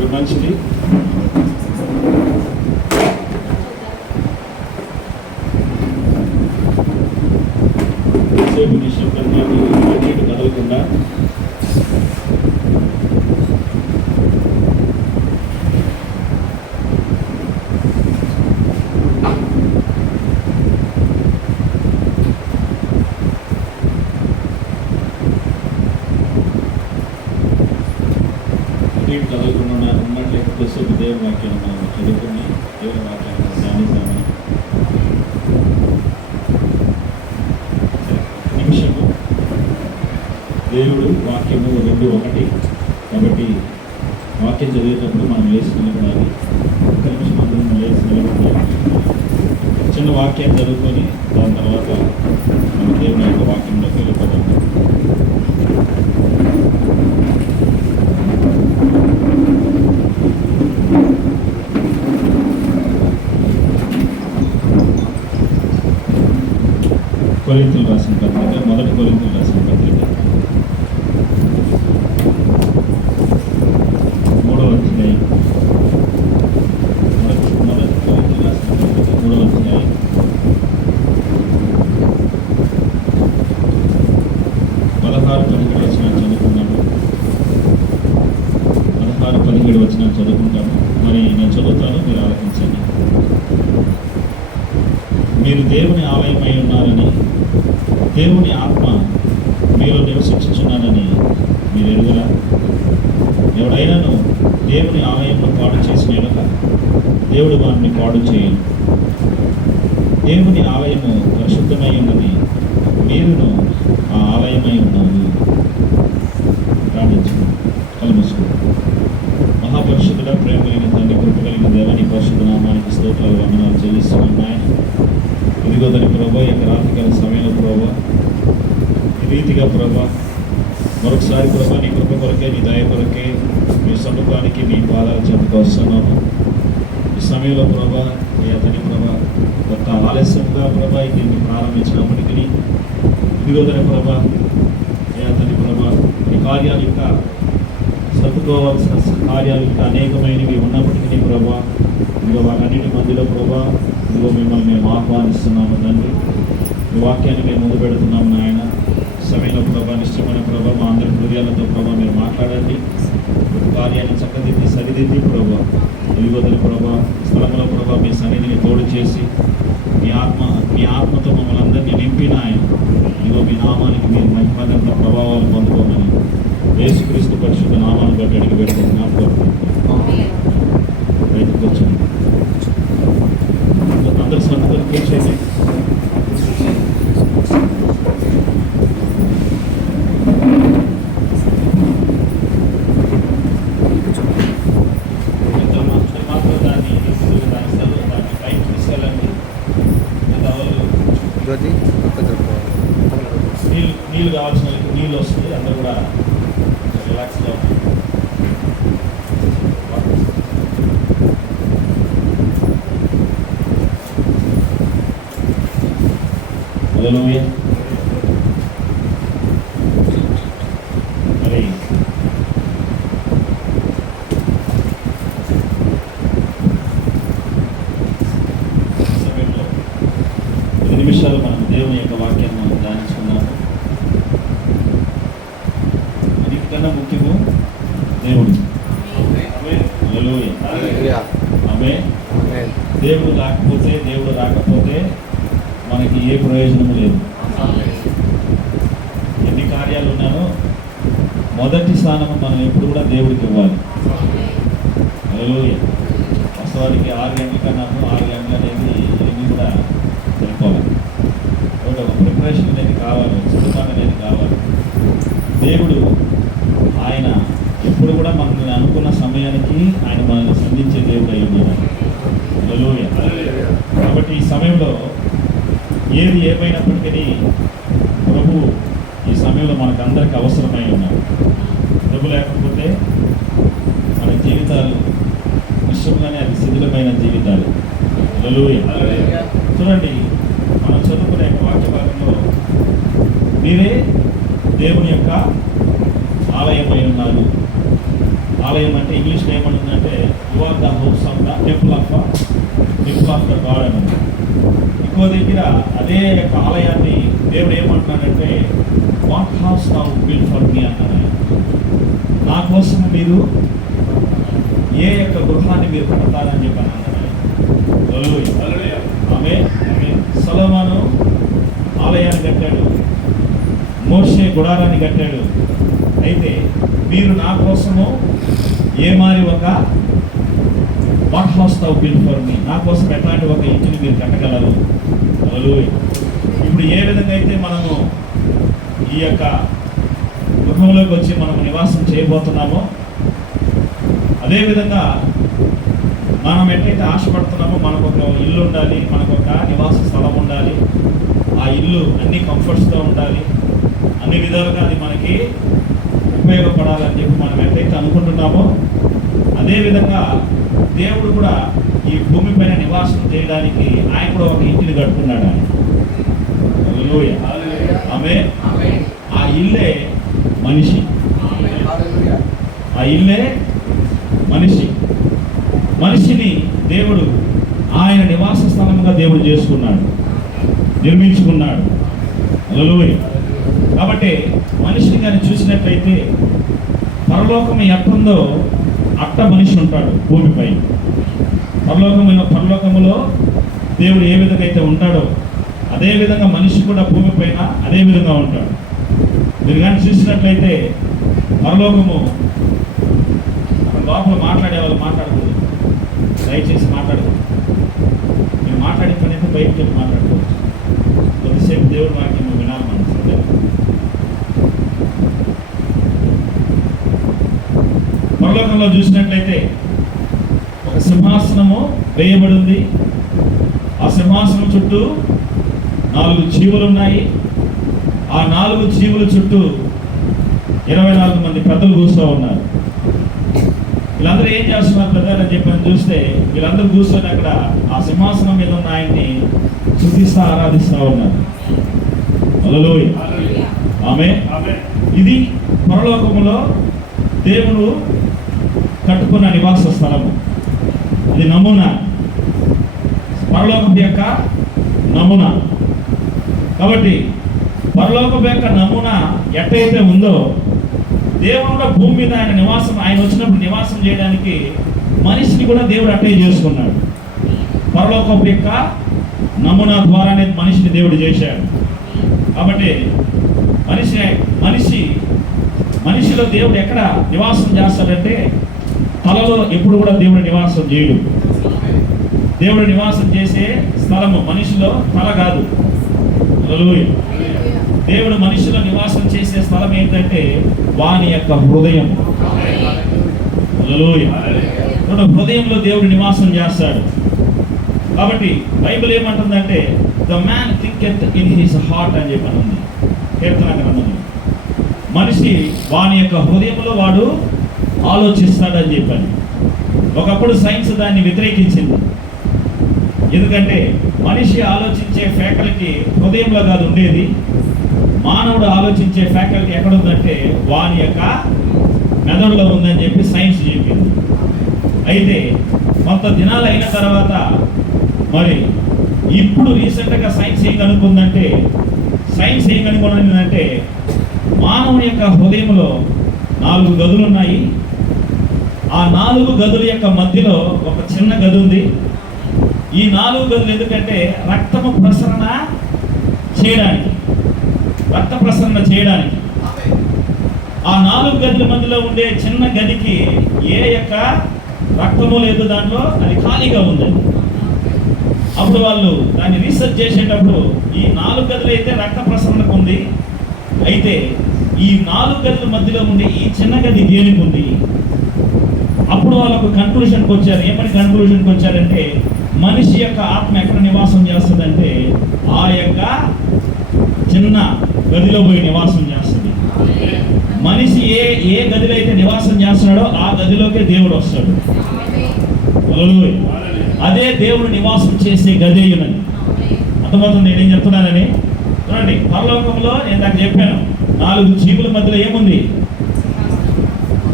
మరి మంచిది. సేపు నిశ్శబ్దంగా నీటి కదలకుండా నీటి కదలకుండా ఉన్నట్లయితే కొద్దిసేపు దేవుని వాక్యాన్ని మనం చదువుకుని దేవుని వాక్యాన్ని ధ్యానిద్దామని నిమిషము. దేవుడు వాక్యము 2:1. కాబట్టి వాక్యం చదివేటప్పుడు మనం లేచి నిలబడాలి. ఒక్క నిమిషం అందరం లేచి నిలబడాలి. చిన్న వాక్యాన్ని చదువుకొని దాని తర్వాత మన దేవుని యొక్క వాక్యంలోకి వెళ్ళిపోతాం. కొరింథీయులకు రాసిన పత్రిక, మొదటి కొరింథీయులకు రాసిన పత్రిక 3వ అధ్యాయం. మొదటి కొరింథీయులకు రాసిన పత్రిక 3వ అధ్యాయం 16-17 వచనాలు చదువుకున్నాము. 16-17 వచనాలు చదువుకుంటాము. మరి నేను చదువుతాను, మీరు ఆలకించండి. మీరు దేవుని ఆలయమై ఉన్నారని, దేవుని ఆత్మ మీలో నివసించుచున్నాడని మీరు ఎరుగురా. ఎవడైనాను దేవుని ఆలయంలో పాడు చేసిన ఎడల దేవుడు వారిని పాడు చేయను. దేవుని ఆలయము పరిశుద్ధమై ఉన్నది, మీరును ఆ ఆలయమై ఉన్నారు. ప్రార్థించు, కళ్ళు మూసుకో. మహాపరిశుద్ధుడ, ప్రేమ కలిగిన తండ్రి, కృప కలిగిన దేవాని పరిశుద్ధ నామానికి స్తోత్రాలు, వందనాలు చెల్లిస్తున్నాను ఆయన. ఇదిగో దాని ప్రభా, యొక్క రాత్రికాల సమయంలో ప్రభా, ఈ రీతిగా ప్రభా మరొకసారి ప్రభా నీ కృప కొరకే, నీ దయ కొరకే మీ సముఖానికి నీ పాదాలు చెందుకు వస్తున్నాము. ఈ సమయంలో ప్రభా అతని ప్రభా కొత్త ఆలస్యంగా ప్రభా దీన్ని ప్రారంభించినప్పటికీ ఇదిగో దాని ప్రభా అతని ప్రభా ఈ కార్యాలు ఇంకా సర్దుకోవాల్సిన కార్యాలు ఇంకా అనేకమైనవి ఉన్నప్పటికీ ప్రభా ఇదిగో వాటన్నిటి మధ్యలో ప్రభా ఇదిగో మిమ్మల్ని మేము ఆహ్వానిస్తున్నాము తండ్రి. ఈ వాక్యాన్ని మేము ముందు పెడుతున్నాము నాయన. సమయంలో ప్రభా నిశ్చయమైన ప్రభా మా అందరి హృదయాలతో ప్రభా మీరు మాట్లాడండి. కార్యాన్ని చక్కదిద్ది సరిదిద్ది ప్రభా ఇదిగోదని ప్రభా స్థలంలో ప్రభా మీ సన్నిధిని తోడు చేసి మీ ఆత్మతో మమ్మల్ని అందరినీ నింపిన ఆయన ఇదిగో మీ నామానికి మీరు మహిమగంత ప్రభావాలు పొందుకోమని యేసుక్రీస్తు పరిశుద్ధ నామాన్ని బట్టి అడిగి పెట్టుకుంటున్నాం. రైతుకు వచ్చాను అందరు సంతలు కూర్చోండి. నీళ్ళు కావాల్సిన వాళ్ళకి నీళ్ళు వస్తుంది. అందరూ కూడా రిలాక్స్గా హల్లెలూయా. మరి సమయంలో 10 నిమిషాలు మనం దేవుని యొక్క వాక్యాన్ని మనం ధ్యానించుకున్నాము. అన్నిటికన్నా ముఖ్యము దేవుడు. హల్లెలూయా. ఆమేన్. దేవుడు రాకపోతే మనకి ఏ ప్రయోజనము లేదు. ఎన్ని కార్యాలు ఉన్నానో మొదటి స్థానం మనం ఎప్పుడు కూడా దేవుడికి ఇవ్వాలి. హల్లెలూయా. వాస్తవానికి 6 గంటల కన్నాము 6 గంటలు అనేది ఇవన్నీ కూడా సరిపోవాలి. ఒక ప్రిపరేషన్ అనేది కావాలి, సిద్ధపాటు అనేది కావాలి. దేవుడు ఆయన ఎప్పుడు కూడా మనల్ని అనుకున్న సమయానికి ఆయన మనల్ని సంధించే దేవుడు అయి ఉన్నాడు. హల్లెలూయా. కాబట్టి ఈ సమయంలో ఏది ఏమైనప్పటికీ ప్రభు ఈ సమయంలో మనకందరికి అవసరమై ఉన్నాడు. ప్రభు లేకపోతే మన జీవితాలు నిశ్చయంగానే అది శిథిలమైన జీవితాలు. హల్లెలూయా. చూడండి, మనం చదువుకునే వాక్య భాగంలో మీరే దేవుని యొక్క ఆలయమై ఉన్నారు. ఆలయం అంటే ఇంగ్లీష్లో ఏమంటుందంటే గాడ్. ఇంకో దగ్గర అదే యొక్క ఆలయాన్ని దేవుడు ఏమంటున్నాడంటే, what house now build for me అన్నాడు. నా కోసం మీరు ఏ యొక్క గృహాన్ని మీరు కడతారని చెప్పాను అన్నాడు. ఆమె సొలొమోను ఆలయాన్ని కట్టాడు, మోషే గుడారాన్ని కట్టాడు. అయితే మీరు నా కోసము ఏ మారి ఒక what house now build for me, నా కోసం ఎట్లాంటి ఒక ఇంటిని మీరు కట్టగలరు. ఇప్పుడు ఏ విధంగా అయితే మనము ఈ యొక్క గృహంలోకి వచ్చి మనము నివాసం చేయబోతున్నామో, అదేవిధంగా మనం ఎట్లయితే ఆశపడుతున్నామో మనకు ఒక ఇల్లు ఉండాలి, మనకు ఒక నివాస స్థలం ఉండాలి, ఆ ఇల్లు అన్ని కంఫర్ట్స్తో ఉండాలి, అన్ని విధాలుగా అది మనకి ఉపయోగపడాలని చెప్పి మనం ఎట్లయితే అనుకుంటున్నామో, అదేవిధంగా దేవుడు కూడా ఈ భూమిపైన నివాసం చేయడానికి ఆయన కూడా ఒక ఇంటిని కట్టుకున్నాడు. ఆమె ఆ ఇల్లే మనిషి, ఆ ఇల్లే మనిషి. మనిషిని దేవుడు ఆయన నివాస స్థలంగా దేవుడు చేసుకున్నాడు, నిర్మించుకున్నాడు. కాబట్టి మనిషిని కానీ చూసినట్లయితే పరలోకం ఎట్టుందో అట్ట మనిషి ఉంటాడు భూమిపై. పరలోకములో దేవుడు ఏ విధంగా అయితే ఉంటాడో అదే విధంగా మనిషి కూడా భూమిపైన అదే విధంగా ఉంటాడు. మీరు కానీ చూసినట్లయితే పరలోకము లోపల మాట్లాడే వాళ్ళు మాట్లాడకూడదు, దయచేసి మాట్లాడకూడదు. మీరు మాట్లాడే పని అయితే బయటకు వెళ్ళి మాట్లాడుకోవచ్చు. కొద్దిసేపు దేవుడి వాక్యం వినాలి మనం. పరలోకంలో చూసినట్లయితే ఒక సింహాసనము వేయబడి ఉంది. ఆ సింహాసనం చుట్టూ 4 జీవులు ఉన్నాయి. ఆ 4 జీవుల చుట్టూ 24 మంది పెద్దలు కూర్చో ఉన్నారు. వీళ్ళందరూ ఏం చేస్తున్నారు పెద్దలు అని చెప్పని చూస్తే, వీళ్ళందరూ కూర్చొని అక్కడ ఆ సింహాసనం మీద ఉన్న ఆయన్ని స్తుతిస్తూ ఆరాధిస్తూ ఉన్నారు. ఆమె ఇది పరలోకములో దేవుడు కట్టుకున్న నివాస స్థలము. అది నమూనా, పరలోకం యొక్క నమూనా. కాబట్టి పరలోకం యొక్క నమూనా ఎట్టయితే ఉందో, దేవుడు భూమి మీద ఆయన వచ్చినప్పుడు నివాసం చేయడానికి మనిషిని కూడా దేవుడు అట్టే చేసుకున్నాడు. పరలోకం యొక్క నమూనా ద్వారానే మనిషిని దేవుడు చేశాడు. కాబట్టి మనిషిలో దేవుడు ఎక్కడ నివాసం చేస్తాడంటే, తలలో ఎప్పుడు కూడా దేవుడు నివాసం చేయడు. దేవుడు నివాసం చేసే స్థలము మనిషిలో తల కాదు. దేవుడు మనిషిలో నివాసం చేసే స్థలం ఏంటంటే వాని యొక్క హృదయం. హృదయంలో దేవుడు నివాసం చేస్తాడు. కాబట్టి బైబిల్ ఏమంటుందంటే, the man thinketh in his heart అని చెప్పి ఉంది కీర్తన గ్రంథంలో. మనిషి వాని యొక్క హృదయంలో వాడు ఆలోచిస్తాడని చెప్పాను. ఒకప్పుడు సైన్స్ దాన్ని వ్యతిరేకించింది. ఎందుకంటే మనిషి ఆలోచించే ఫ్యాకల్టీ హృదయంలో కాదు ఉండేది. మానవుడు ఆలోచించే ఫ్యాకల్టీ ఎక్కడుందంటే వాని యొక్క మెదడులో ఉందని చెప్పి సైన్స్ చెప్పింది. అయితే కొంత దినాలు అయిన తర్వాత మరి ఇప్పుడు రీసెంట్గా సైన్స్ ఏం కనుక్కుందంటే మానవుని యొక్క హృదయంలో 4 గదులు ఉన్నాయి. ఆ 4 గదుల యొక్క మధ్యలో ఒక చిన్న గది ఉంది. ఈ 4 గదులు ఎందుకంటే రక్త ప్రసరణ చేయడానికి. ఆ 4 గదుల మధ్యలో ఉండే చిన్న గదికి ఏ యొక్క రక్తము లేదు, దాంట్లో అది ఖాళీగా ఉంది. అప్పుడు వాళ్ళు దాన్ని రీసెర్చ్ చేసేటప్పుడు ఈ 4 గదులు అయితే రక్త ప్రసరణకు ఉంది, అయితే ఈ 4 గదుల మధ్యలో ఉండే ఈ చిన్న గది దేనికి ఉంది? అప్పుడు వాళ్ళకు కన్క్లూషన్కి వచ్చారు. ఏమని కన్క్లూషన్కి వచ్చారంటే, మనిషి యొక్క ఆత్మ ఎక్కడ నివాసం చేస్తుందంటే ఆ యొక్క చిన్న గదిలో పోయి నివాసం చేస్తుంది. మనిషి ఏ గదిలో అయితే నివాసం చేస్తున్నాడో ఆ గదిలోకే దేవుడు వస్తాడు. అదే దేవుడు నివాసం చేసే గదేయునని అర్థమవుతుంది. నేనేం చెప్తున్నానని చూడండి. పరలోకంలో నేను నాకు చెప్పాను, 4 జీవుల మధ్యలో ఏముంది?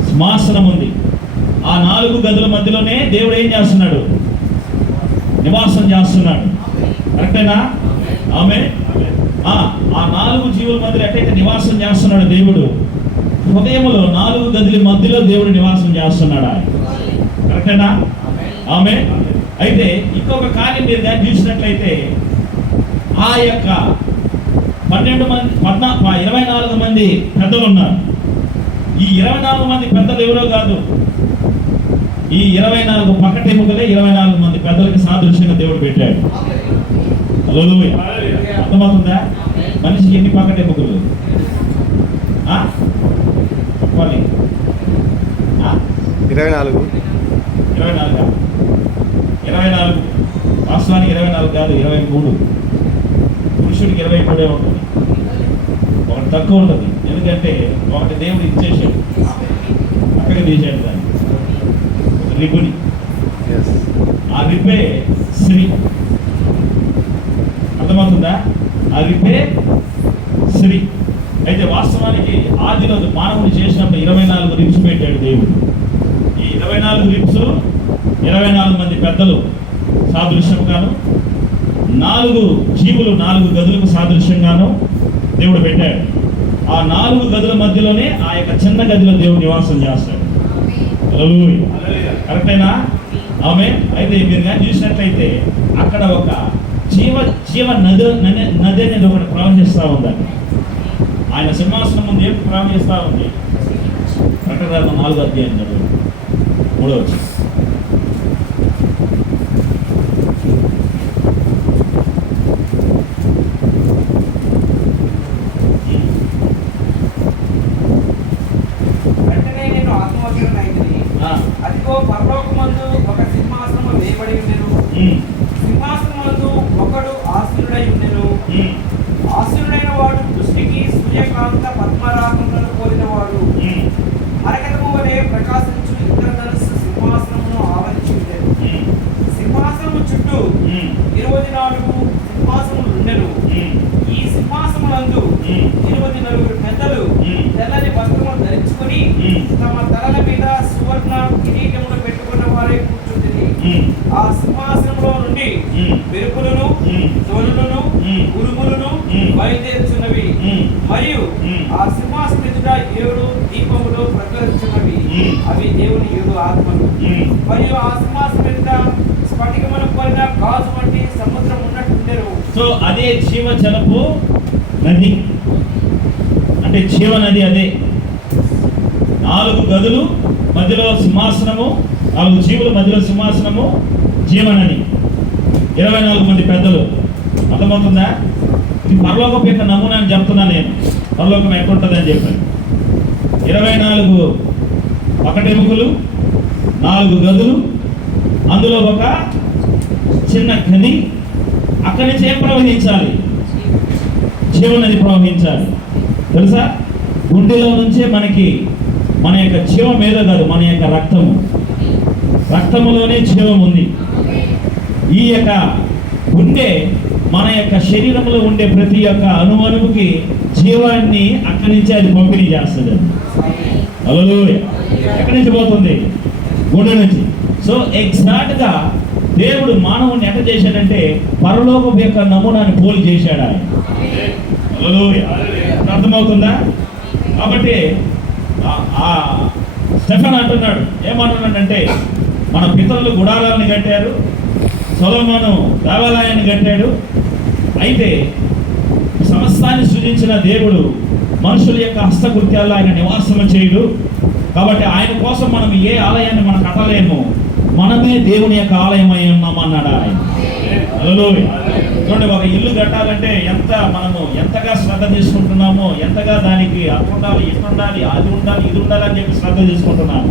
సింహాసనం ఉంది. ఆ 4 గదుల మధ్యలోనే దేవుడు ఏం చేస్తున్నాడు? నివాసం చేస్తున్నాడు. కరెక్టేనా? ఆమె ఆ 4 జీవుల మధ్యలో ఎట్టయితే నివాసం చేస్తున్నాడు దేవుడు, హృదయంలో 4 గదుల మధ్యలో దేవుడు నివాసం చేస్తున్నాడు ఆయన. కరెక్టేనా? ఆమె అయితే ఇంకొక కార్యం మీరు దాన్ని చూసినట్లయితే ఆ యొక్క 24 మంది పెద్దలు ఉన్నారు. ఈ 24 మంది పెద్దలు ఎవరో కాదు, ఈ 24 పక్కటెముకలే 24 మంది పెద్దలకి సాదృశ్యంగా దేవుడు పెట్టాడు. హల్లెలూయా. అర్థమవుతుందా? మనిషికి ఎన్ని పక్కటెముకలు? 24. 24 వాస్తవానికి 24 కాదు, 23. పురుషుడికి 23 ఉంటుంది, ఒకటి తక్కువ ఉంటుంది. ఎందుకంటే ఒకటి దేవుడు ఇచ్చేసాడు, అక్కడికి తీసాడు దాన్ని, రిబ్బుని. ఆ రిబ్బే స్త్రీ. అర్థమవుతుందా? ఆ రిబ్బే స్త్రీ. అయితే వాస్తవానికి ఆదిలో మానవుని చేసినప్పుడు 24 రిబ్స్ పెట్టాడు దేవుడు. ఈ 24 రిబ్స్ 24 మంది పెద్దలు సాదృశ్యంగాను, 4 జీవులు 4 గదులకు సాదృశ్యంగాను దేవుడు పెట్టాడు. ఆ 4 గదుల మధ్యలోనే ఆ యొక్క చిన్న గదిలో దేవుడు నివాసం చేస్తాడు. హల్లెలూయా. కరెక్టేనా? ఆమె అయితే మీరు కానీ చూసినట్లయితే అక్కడ ఒక జీవ నది అనేది ఒకటి ప్రవహిస్తూ ఉందండి. ఆయన సింహాసనం ముందు ఏం ప్రవహిస్తూ ఉంది? ప్రకటన 4వ అధ్యాయం చదువు 3వ వచనం. అదిగో పరలోకమందు ఒక సింహాసనము వేయబడి ఉండెను. సింహాసనమందు ఒకడు ఆసీనుడై ఉండెను. ఆసీనుడైన వాడు దృష్టికి సూర్యకాంత పద్మరాగములను పోలినవాడు. మరకతము వలె ప్రకాశించు ఇంద్రధనుస్సు సింహాసనమును ఆవరించి ఉండెను. సింహాసనము చుట్టూ 24 సింహాసనములు ఉండెను. ఈ సింహాసనములందు 24 పెద్దలు తెల్లని వస్త్రములు ధరించుకొని తమ తలల మీద సువర్ణ కిరీటములు పెట్టుకున్న వారే కూర్చుంటుంది. ఆ సింహాసనంలో నుండి మెరుపులను, ధ్వనులను, ఉరుములను బయలుదేరుచున్నవి. మరియు ఆ సింహాసనం ఎదుట 7 దీపములు ప్రజ్వలించున్నవి. అవి దేవుని 7 ఆత్మలు. మరియు ఆ సింహాసనం ఎదుట స్ఫటికమును పోలిన గాజు వంటి సముద్రం ఉన్నట్టుండెను. సో అదే జీవజలపు నది, అంటే జీవ నది. అదే 4 గదులు మధ్యలో సింహాసనము, 4 జీవుల మధ్యలో సింహాసనము, జీవనది, 24 మంది పెద్దలు. అర్థమవుతుందా? ఇది పరలోకపు యొక్క నమూనా అని చెప్తున్నా నేను. పరలోకం ఎక్కడుంటుంది అని చెప్పాను. 24 పకటెముకలు, 4 గదులు, అందులో ఒక చిన్న గది. అక్కడి నుంచి ఏం ప్రవహించాలి? జీవనది ప్రవహించాలి. తెలుసా? గుండెలో నుంచే మనకి మన యొక్క జీవం ఏదో కాదు, మన యొక్క రక్తములోనే జీవం ఉంది. ఈ యొక్క గుండె మన యొక్క శరీరంలో ఉండే ప్రతి ఒక్క అణువుకి జీవాన్ని అక్కడి నుంచి అది పంపిణీ చేస్తుంది. హల్లెలూయా. ఎక్కడి నుంచి పోతుంది? గుండె నుంచి. సో ఎగ్జాక్ట్గా దేవుడు మానవుని ఎట్లా చేశాడంటే పరలోకపు యొక్క నమూనాన్ని పోలి చేశాడు ఆయన. హల్లెలూయా. అర్థమవుతుందా? కాబట్టి స్టెఫెన్ అంటున్నాడు, ఏమంటున్నాడంటే మన పితరులు గుడారాలను కట్టారు, సొలొమోను దేవాలయాన్ని కట్టాడు. అయితే సమస్తాన్ని సృజించిన దేవుడు మనుషుల యొక్క హస్తకృత్యాల్లో ఆయన నివాసం చేయడు. కాబట్టి ఆయన కోసం మనం ఏ ఆలయాన్ని మనం కట్టలేము, మనమే దేవుని యొక్క ఆలయం అయి ఉన్నామన్నాడు ఆయన. హల్లెలూయా. చూడండి, ఒక ఇల్లు కట్టాలంటే మనము ఎంతగా శ్రద్ధ తీసుకుంటున్నామో, ఎంతగా దానికి అటు ఉండాలి, ఇటు ఉండాలి, అది ఉండాలి, ఇది ఉండాలి అని చెప్పి శ్రద్ధ తీసుకుంటున్నాము.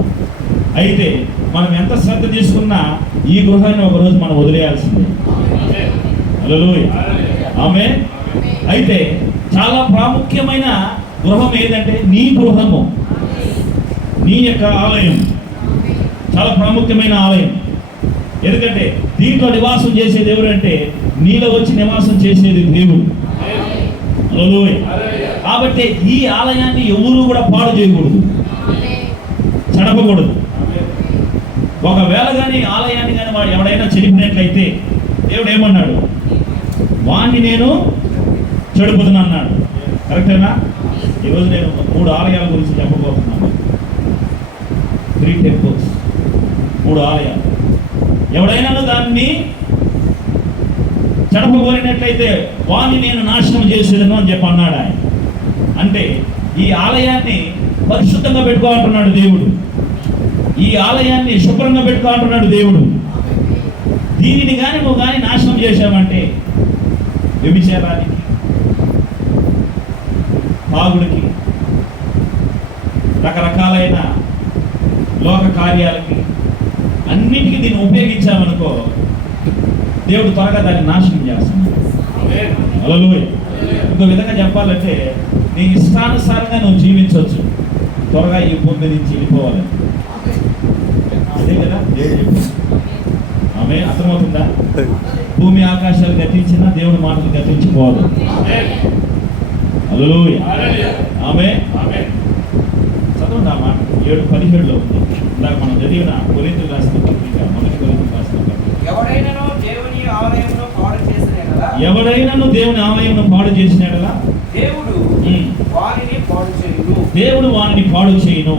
అయితే మనం ఎంత శ్రద్ధ తీసుకున్నా ఈ గృహాన్ని ఒకరోజు మనం వదిలేయాల్సిందే. హల్లెలూయా. ఆమె అయితే చాలా ప్రాముఖ్యమైన గృహం ఏదంటే నీ గృహము, నీ యొక్క ఆలయం. చాలా ప్రాముఖ్యమైన ఆలయం. ఎందుకంటే దీంట్లో నివాసం చేసేది ఎవరంటే నీలో వచ్చి నివాసం చేసేది దేవుడు. హల్లెలూయా. కాబట్టి ఈ ఆలయాన్ని ఎవరు కూడా పాడు చేయకూడదు, చెడపకూడదు. ఒకవేళ కానీ ఆలయాన్ని కానీ వాడు ఎవడైనా చెడిపినట్లయితే దేవుడు ఏమన్నాడు? వాణ్ణి నేను చెడుపుతున్నా అన్నాడు. కరెక్టేనా? ఈరోజు నేను 3 ఆలయాల గురించి చెప్పబోతున్నాను. 3 టెంపుల్స్, 3 ఆలయాలు. ఎవడైనా దాన్ని చెడపగోరినట్లయితే వాణ్ణి నేను నాశనం చేసేదను అని చెప్పి అన్నాడు ఆయన. అంటే ఈ ఆలయాన్ని పరిశుద్ధంగా పెట్టుకోవాలంటున్నాడు దేవుడు. ఈ ఆలయాన్ని శుభ్రంగా పెట్టుకోవాలంటున్నాడు దేవుడు. దీనిని కానీ నువ్వు కానీ నాశనం చేశావంటే వ్యభిచారానికి, తాగుడికి, రకరకాలైన లోక కార్యాలకి అన్నిటికీ దీన్ని ఉపయోగించామనుకో, దేవుడు త్వరగా దాన్ని నాశనం చేస్తున్నాడు. హల్లెలూయా. ఇంకో విధంగా చెప్పాలంటే నీ ఇష్టానుసారంగా నువ్వు జీవించవచ్చు, త్వరగా ఈ భూమి నుంచి వెళ్ళిపోవాలి. అదే కదా దేవుడు చెప్పింది. ఆమె అర్థమవుతుందా? భూమి ఆకాశాలు గతించినా దేవుడి మాటలు గతించిపోవాలి. హల్లెలూయా. ఆమె చదవండి ఆ మాట 7:17 ఉంది. ఇందాక మనం చదివిన కొరింథీయులకు రాసిన పత్రిక, 1 కొరింథీయులకు రాసిన పత్రిక. ఎవడైనాను దేవుని ఆలయమును పాడు చేసిన యెడల దేవుడు వానిని పాడు చేయును. దేవుడు వానిని పాడు చేయును.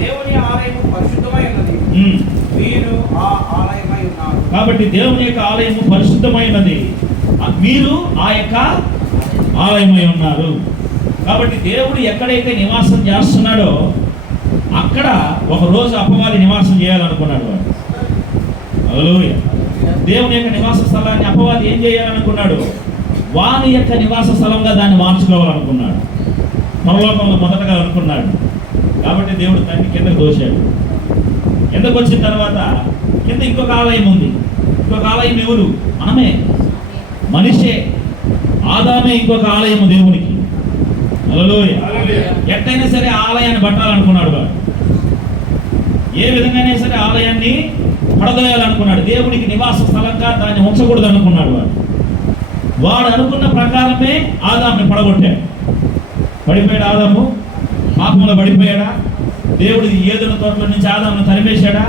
దేవుని ఆలయము పరిశుద్ధమై ఉన్నది, మీరు ఆ ఆలయమై ఉన్నారు. కాబట్టి దేవుని యొక్క ఆలయము పరిశుద్ధమైనది, మీరు ఆ యొక్క ఆలయమై ఉన్నారు. కాబట్టి దేవుడు ఎక్కడైతే నివాసం చేస్తున్నాడో అక్కడ ఒక రోజు అపవాది నివాసం చేయాలనుకున్నాడు వాడు. హల్లెలూయా. దేవుని యొక్క నివాస స్థలాన్ని అపవాది ఏం చేయాలనుకున్నాడు? వాని యొక్క నివాస స్థలంగా దాన్ని మార్చుకోవాలనుకున్నాడు. పరలోకంలో మొదటగా అనుకున్నాడు. కాబట్టి దేవుడు దాన్ని కిందకు దోశాడు. కిందకు వచ్చిన తర్వాత కింద ఇంకొక ఆలయం ఉంది. ఇంకొక ఆలయం ఎవరు? మనమే, మనిషే. ఆదామే ఇంకొక ఆలయము దేవునికి. హల్లెలూయా. ఎట్టయినా సరే ఆలయాన్ని పట్టాలనుకున్నాడు వాడు. ఏ విధంగానే సరే ఆలయాన్ని పడదోయాలనుకున్నాడు. దేవునికి నివాస స్థలంగా దాన్ని ఉంచకూడదు అనుకున్నాడు వాడు. వాడు అనుకున్న ప్రకారమే ఆదాముని పడగొట్టాడు. పడిపోయాడు ఆదాము, పాపంలో పడిపోయాడా? దేవుడు ఏదైనా తోటల నుంచి ఆదామును తరిమేశాడా?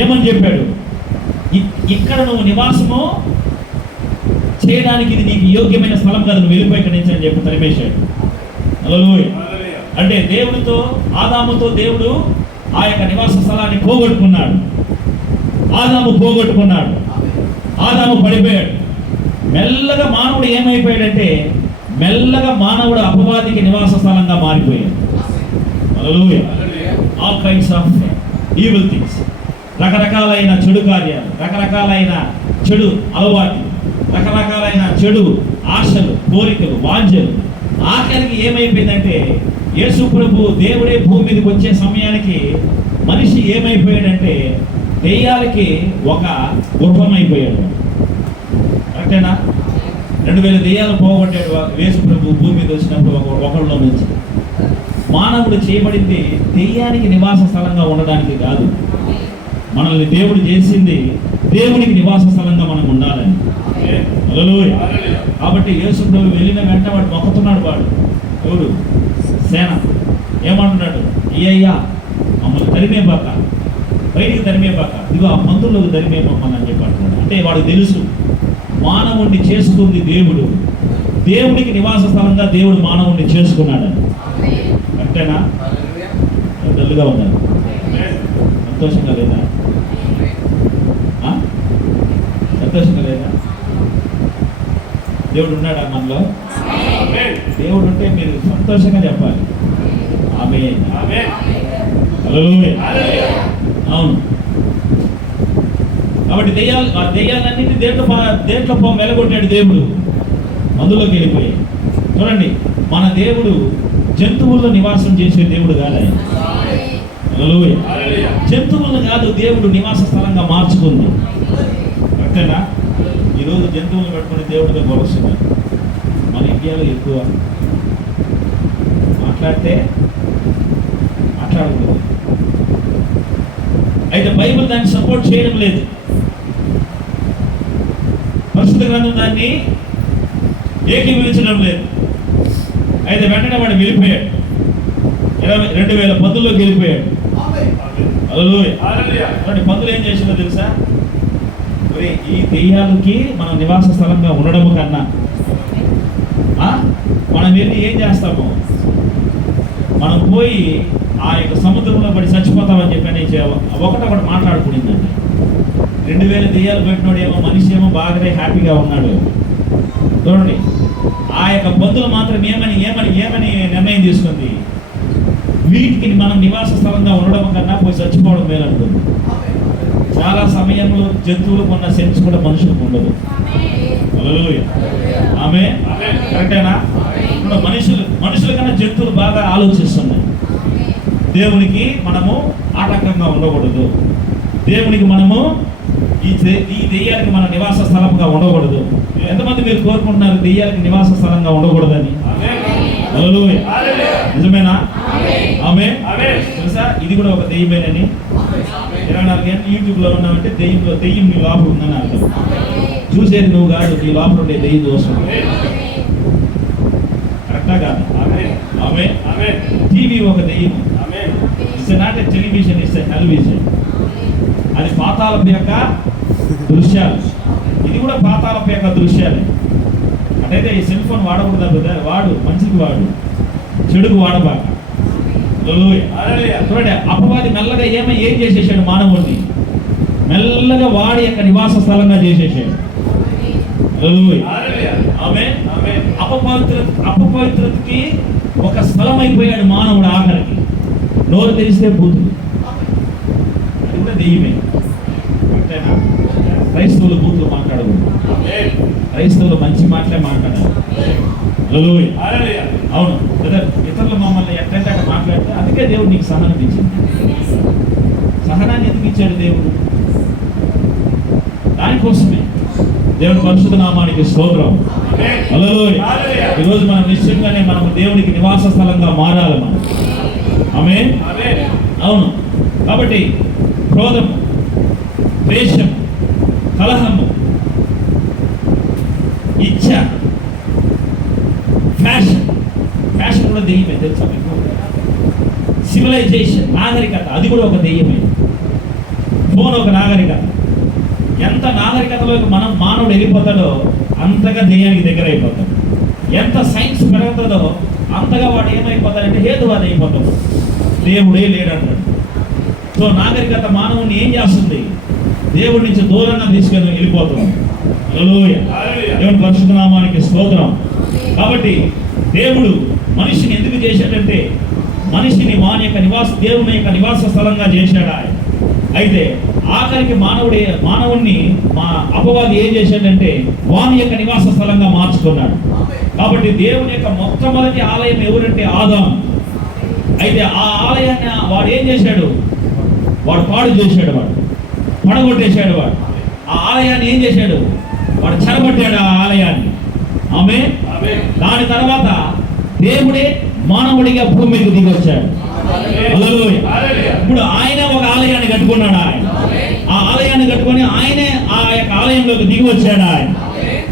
ఏమని చెప్పాడు? ఇక్కడ నువ్వు నివాసము చేయడానికి ఇది నీకు యోగ్యమైన స్థలం కాదు, నువ్వు వెళ్ళిపోయి ఇక్కడి నుంచి అని చెప్పి తరిమేశాడు. హల్లెలూయా. అంటే దేవుడితో, ఆదాముతో దేవుడు ఆ యొక్క నివాస స్థలాన్ని పోగొట్టుకున్నాడు. ఆదాము పోగొట్టుకున్నాడు. ఆదాము పడిపోయాడు. మెల్లగా మానవుడు ఏమైపోయాడంటే, మెల్లగా మానవుడు అపవాదికి నివాస స్థలంగా మారిపోయాడు. Hallelujah. All kinds of evil things, రకరకాలైన చెడు కార్యాలు, రకరకాలైన చెడు అలవాట్లు, రకరకాలైన చెడు ఆశలు, కోరికలు, వాంఛలు. ఆఖరికి ఏమైపోయిందంటే యేసు ప్రభు దేవుడే భూమి మీదకి వచ్చే సమయానికి మనిషి ఏమైపోయాడంటే దెయ్యాలకి ఒక గృహమైపోయాడు. కరెక్టేనా? 2000 దెయ్యాలు పోగొట్టాడు యేసు ప్రభు భూమి మీద వచ్చినప్పుడు ఒకళ్ళలో నుంచి. మానవుడు చేయబడింది దెయ్యానికి నివాస స్థలంగా ఉండడానికి కాదు. మనల్ని దేవుడు చేసింది దేవునికి నివాస స్థలంగా మనం ఉండాలని. హల్లెలూయా. కాబట్టి యేసు ప్రభు వెళ్ళిన వెంటనే వాడు మొక్కుతున్నాడు. వాడు ఎవరు? సేన. ఏమంటున్నాడు? అయ్యా మమ్మల్ని తరిమేపాక, బయటికి తరిమేపాక, ఇదిగో ఆ మందుల్లోకి తరిమేపమ్మని అని చెప్పి అంటున్నాడు. అంటే వాడు తెలుసు మానవుణ్ణి చేసుకుంది దేవుడు, దేవుడికి నివాస స్థలంగా దేవుడు మానవుణ్ణి చేసుకున్నాడని. అంతేనా? డల్గా ఉన్నారు, సంతోషంగా లేదా? సంతోషంగా లేదా? దేవుడు ఉన్నాడా మనలో? దేవుడు ఉంటే మీరు సంతోషంగా చెప్పాలి. ఆమేన్. హల్లెలూయా. అవును. కాబట్టి దెయ్యాలన్నింటినీ దేంట్లో వెలగొట్టాడు దేవుడు? మందులోకి వెళ్ళిపోయాయి. చూడండి, మన దేవుడు జంతువుల్లో నివాసం చేసే దేవుడు కాదు ఆయన. హల్లెలూయా. జంతువులను కాదు దేవుడు నివాస స్థలంగా మార్చుకుంది. అంతేనా? ఈరోజు జంతువులను పెట్టుకుని దేవుడిగా గొలుస్తున్నారు. మన ఇండియాలో ఎక్కువ మాట్లాడితే మాట్లాడకూడదు. అయితే బైబిల్ దాన్ని సపోర్ట్ చేయడం లేదు. పరిశుద్ధ గ్రంథం దాన్ని ఏకీభవించడం లేదు. అయితే వెంటనే వాడు వెళ్ళిపోయాడు. 2019లోకి వెళ్ళిపోయాడు. హల్లెలూయా. పందులు ఏం చేసిందో తెలుసా? మరి ఈ దెయ్యాలకి మనం నివాస స్థలంగా ఉండడము కన్నా మనం వెళ్ళి ఏం చేస్తాము, మనం పోయి ఆ యొక్క సముద్రంలో పడి చచ్చిపోతామని చెప్పని ఒకటొకటి మాట్లాడుకునిందండి. 2000 దెయ్యాలు పెట్టినోడు ఏమో, మనిషి ఏమో బాగానే హ్యాపీగా ఉన్నాడు. చూడండి, ఆ యొక్క బంధువులు మాత్రం ఏమని ఏమని ఏమని నిర్ణయం తీసుకుంది, వీటికి మనం నివాస స్థలంగా ఉండడం కన్నా పోయి చచ్చిపోవడం మేలంటుంది. చాలా సమయంలో జంతువులకు ఉన్న సెన్స్ కూడా మనుషులకు ఉండదు. ఆమె కరెక్టేనా? ఇప్పుడు మనుషుల కన్నా జంతువులు బాగా ఆలోచిస్తున్నాయి. దేవునికి మనము ఆటంకంగా ఉండకూడదు. దేవునికి మనము ఈ దెయ్యానికి మన నివాస స్థలంగా ఉండకూడదు. ఎంతమంది మీరు కోరుకుంటున్నారు దెయ్యాలకి నివాస స్థలంగా ఉండకూడదని? నిజమేనా? ఆమె తెలుసా, ఇది కూడా ఒక దెయ్యమేనని. 24 గంటలు యూట్యూబ్లో ఉన్నామంటే దెయ్యం నీ లోపల ఉందని అర్థం. చూసేది నువ్వు కాదు, నీ లోపల ఉండే దెయ్యం చూస్తుంది. కరెక్టా కాదు? ఆమె టీవీ ఒక దెయ్యం. It's not a television, it's a television. అది పాతాళపు యొక్క దృశ్యాలు. ఇది కూడా పాతాళపు యొక్క దృశ్యాలే. అటైతే ఈ సెల్ ఫోన్ వాడకూడదా బ్రదర్? వాడు, మంచికి వాడు, చెడుకు వాడబాక. చూడండి, అపవాది మెల్లగా ఏం చేసేసాడు మానవుడిని, మెల్లగా వాడి యొక్క నివాస స్థలంగా చేసేసాడు. ఆమె అపవిత్రతకి ఒక స్థలం అయిపోయాడు మానవుడు. ఆఖరికి నోరు తెరిస్తే బూతులు, అది కూడా దెయ్యమే. అంతేనా? క్రైస్తవులు బూతులు మాట్లాడకూడదు, క్రైస్తవులు మంచి మాటలే మాట్లాడాలి. అవును బ్రదర్, ఇతరులు మమ్మల్ని ఎట్లంటే అక్కడ మాట్లాడితే, అందుకే దేవుడు నీకు సహనం ఇచ్చింది. సహనాన్ని ఎందుకు ఇచ్చాడు దేవుడు? దానికోసమే. దేవుని పరిశుద్ధ నామానికి స్తోత్రం. ఈరోజు మనం నిశ్చయంగానే మనము దేవునికి నివాస స్థలంగా మారాలి మనం. ఆమేన్. అవును. కాబట్టి క్రోధము, ద్వేషము, కలహము, ఇచ్చ, ఫ్యాషన్ కూడా దెయ్యమే తెలుసా మీకు? సివిలైజేషన్, నాగరికత, అది కూడా ఒక దెయ్యమే. ఫోన్ ఒక నాగరికత. ఎంత నాగరికతలోకి మానవుడు వెళ్ళిపోతాడో అంతగా దెయ్యానికి దగ్గర అయిపోతాడు. ఎంత సైన్స్ పెరుగుతుందో అంతగా వాడు ఏమైపోతాడంటే హేతువాది అయిపోతాడు. దేవుడే లేడంటాడు. సో నాగరికత మానవుని ఏం చేస్తుంది? దేవుడి నుంచి దూరంగా తీసుకొని వెళ్ళిపోతుంది. దేవుని పరిశుద్ధ నామానికి స్తోత్రం. కాబట్టి దేవుడు మనిషిని ఎందుకు చేశాడంటే, మనిషిని దేవుని యొక్క నివాస స్థలంగా చేశాడు ఆయన. అయితే ఆఖరికి మానవుణ్ణి అపవాది ఏం చేశాడంటే వాని యొక్క నివాస స్థలంగా మార్చుకున్నాడు. కాబట్టి దేవుని యొక్క మొట్టమొదటి ఆలయం ఎవరంటే ఆదాము. అయితే ఆ ఆలయాన్ని వాడు ఏం చేశాడు? వాడు పాడు చేశాడు, వాడు పడగొట్టేశాడు. వాడు ఆ ఆలయాన్ని ఏం చేశాడు? వాడు చెరబట్టాడు ఆ ఆలయాన్ని. ఆమె దాని తర్వాత దేవుడే మానవుడిగా భూమి మీదకి దిగి వచ్చాడు. ఇప్పుడు ఆయన ఒక ఆలయాన్ని కట్టుకున్నాడు. ఆయన ఆ ఆలయాన్ని కట్టుకొని ఆయనే ఆ యొక్క ఆలయంలోకి దిగి వచ్చాడు. ఆయన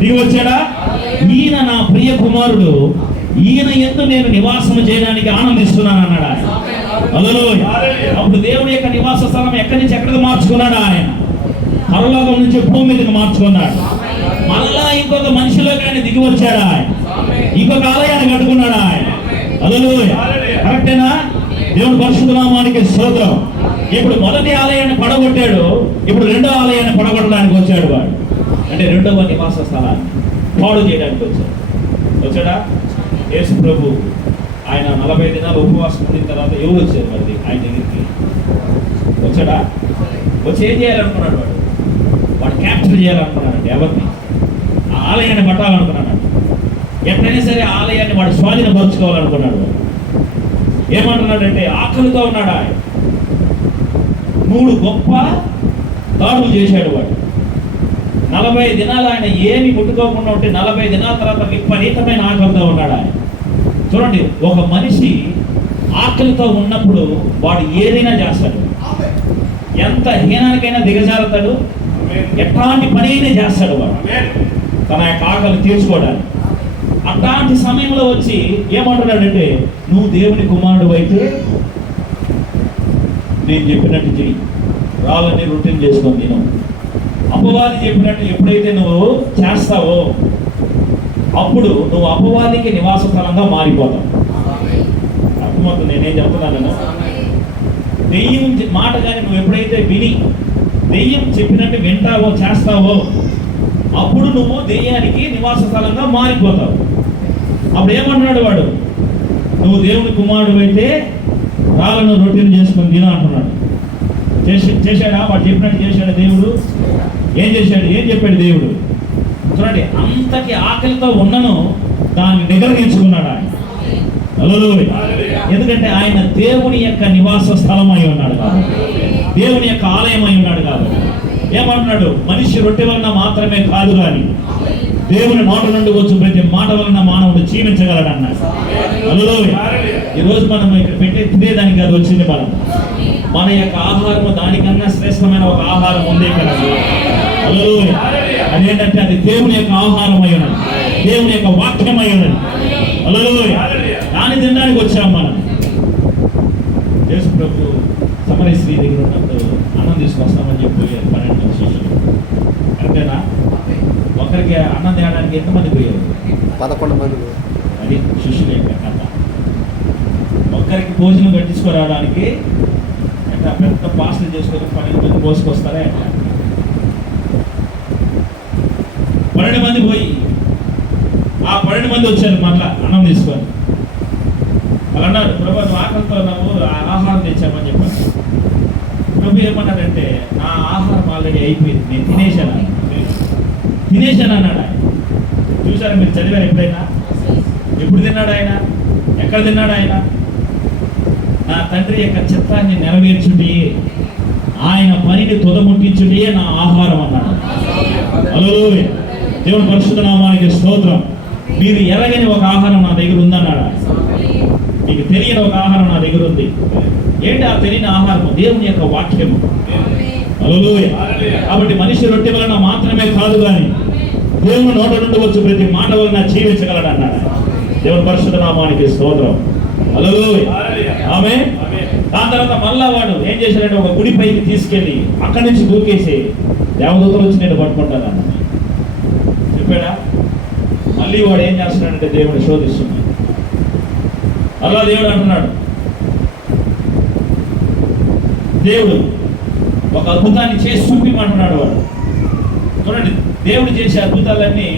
దిగి వచ్చాడా? ఈయన నా ప్రియ కుమారుడు, ఈయన యందు నేను నివాసం చేయడానికి ఆనందిస్తున్నాను అన్నాడు ఆయన. అప్పుడు దేవుడి యొక్క నివాస స్థలం ఎక్కడి నుంచి ఎక్కడికి మార్చుకున్నాడు? ఆయన పరలోకం నుంచి భూమి మీదకి మార్చుకున్నాడు. మళ్ళా ఇంకొక మనిషిలోకి ఆయన దిగి వచ్చాడు. ఆయన ఇంకొక ఆలయాన్ని కట్టుకున్నాడు. ఆయన కరెక్టేనా? దేవుని పరిశుద్ధ నామానికి స్తోత్రం. ఇప్పుడు మొదటి ఆలయాన్ని పడగొట్టాడు, ఇప్పుడు రెండో ఆలయాన్ని పడగొట్టడానికి వచ్చాడు. వాడు అంటే రెండవ నివాస స్థలాన్ని పాడు చేయడానికి వచ్చాడా? యేసు ప్రభు ఆయన 40 దినాలు ఉపవాసం ఉండిన తర్వాత ఎవరు వచ్చారు మరి ఆయన దగ్గరికి? వచ్చాడా? వచ్చి ఏం చేయాలనుకున్నాడు? వాడు క్యాప్చర్ చేయాలనుకున్నాడు. ఎవరిని? ఆ ఆలయాన్ని పట్టాలనుకున్నాడు. ఎట్లయినా సరే ఆలయాన్ని వాడు స్వాధీనపరుచుకోవాలనుకున్నాడు. ఏమంటున్నాడంటే ఆకలితో ఉన్నాడు. ఆయన 3 గొప్ప దాడులు చేశాడు. వాడు 40 దినాలు ఆయన ఏమి ముట్టుకోకుండా ఉంటే 40 దినాల తర్వాత విపరీతమైన ఆకలితో ఉన్నాడు. ఆయన చూడండి, ఒక మనిషి ఆకలితో ఉన్నప్పుడు వాడు ఏదైనా చేస్తాడు. ఎంత హీనానికైనా దిగజారుతాడు, ఎట్లాంటి పని అయినా చేస్తాడు వాడు తన యొక్క ఆకలి తీర్చుకోవడానికి. అట్లాంటి సమయంలో వచ్చి ఏమంటున్నాడంటే, నువ్వు దేవుని కుమారుడు అయితే నేను చెప్పినట్టు చెయ్యి, రాళ్ళని రొట్టెలు చేసుకొని తిను. అపవాది చెప్పినట్టు ఎప్పుడైతే నువ్వు చేస్తావో అప్పుడు నువ్వు అపవాదికి నివాస స్థలంగా మారిపోతావు. అర్థమవుతుంది నేనేం చెప్తున్నాను? దెయ్యం మాట కానీ నువ్వు ఎప్పుడైతే విని దెయ్యం చెప్పినట్టు వింటావో చేస్తావో అప్పుడు నువ్వు దెయ్యానికి నివాస స్థలంగా మారిపోతావు. అప్పుడు ఏమంటున్నాడు వాడు? నువ్వు దేవుని కుమారుడు అయితే రాళ్ళను రొట్టెలు చేసుకొని తిన అంటున్నాడు. చేశాడా? వాడు చెప్పినట్టు చేశాడు దేవుడు? ఏం చేశాడు? ఏం చెప్పాడు దేవుడు? చూడండి, అంతకి ఆకలితో ఉన్నను దాన్ని నిగ్రహించుకున్నాడు ఆయన. ఎందుకంటే ఆయన దేవుని యొక్క నివాస స్థలం అయి ఉన్నాడు కాబట్టి, దేవుని యొక్క ఆలయం అయి ఉన్నాడు కాబట్టి. ఏమంటున్నాడు? మనిషి రొట్టె వలన మాత్రమే కాదు కానీ దేవుని నోట నుండి వచ్చు ప్రతి మాట వలన మానవుడు జీవించగలడు అన్నాడు. ఈరోజు మనం ఇక్కడ పెట్టే తినేదానికి అది వచ్చింది. మన యొక్క ఆహారం దానికన్నా శ్రేష్టమైన ఒక ఆహారం ఉంది ఇక్కడ. అదేంటంటే అది దేవుని యొక్క ఆహారం అయి ఉన్నది, దేవుని యొక్క వాక్యం అయి ఉన్నది. దాన్ని తినడానికి వచ్చాం మనం. యేసు ప్రభు సమరయ స్త్రీ దగ్గర ఉన్నప్పుడు అన్నం తీసుకొస్తామని చెప్పి 12 మంది శిష్యులు. అంతేనా? ఒకరికి అన్నం తేయడానికి ఎంతమంది పోయారు? 11 మంది. అది శిష్యుల యొక్క కథ. ఒక్కరికి భోజనం కట్టించుకురావడానికి ఎట్లా పెద్ద పాస్టలు చేసుకొని 12 మంది పోసుకొస్తారా? ఎట్లా 12 మంది పోయి ఆ 12 మంది వచ్చారు మళ్ళా అన్నం తీసుకొని. వాళ్ళు అన్నారు, ప్రభు నువ్వు ఆకలితో ఉన్నావు, ఆహారం తెచ్చామని చెప్పాను. ప్రభు ఏమన్నాడంటే, నా ఆహారం ఆల్రెడీ అయిపోయింది, నేను తినేశాను అన్నాడు ఆయన. చూసారా? మీరు చదివారు ఎప్పుడైనా? ఎప్పుడు తిన్నాడు ఆయన? ఎక్కడ తిన్నాడు ఆయన? నా తండ్రి యొక్క చిత్తాన్ని నెరవేర్చుటే, ఆయన పనిని తుదముట్టించుటే నా ఆహారం అన్నాడు. హల్లెలూయా! దేవుని పరిశుద్ధ నామానికి స్తోత్రం. మీరు ఎరగని ఒక ఆహారం నా దగ్గర ఉందన్నాడు. మీకు తెలియని ఒక ఆహారం నా దగ్గర ఉంది. ఏంటి ఆ తెలియని ఆహారం? దేవుని యొక్క వాక్యము. హల్లెలూయా! కాబట్టి మనిషి రొట్టె వలన మాత్రమే కాదు కానీ దేవుని నోట నుండి వచ్చి ప్రతి మాట వలన జీవించగలడు అన్నాడు. దేవుని పరిశుద్ధ నామానికి స్తోత్రం. హల్లెలూయా! ఆమేన్. దాని తర్వాత మళ్ళా వాడు ఏం చేశాడంటే ఒక గుడి పైకి తీసుకెళ్ళి అక్కడి నుంచి దూకేసి దేవదూతలు వచ్చి నేను పట్టుకుంటాను అన్న చెప్పాడా? మళ్ళీ వాడు ఏం చేస్తున్నాడంటే దేవుడు శోధిస్తున్నాడు. అలా దేవుడు అంటున్నాడు, దేవుడు ఒక అద్భుతాన్ని చేసి చూపిమంటున్నాడు వాడు. చూడండి, దేవుడు చేసే అద్భుతాలన్నీ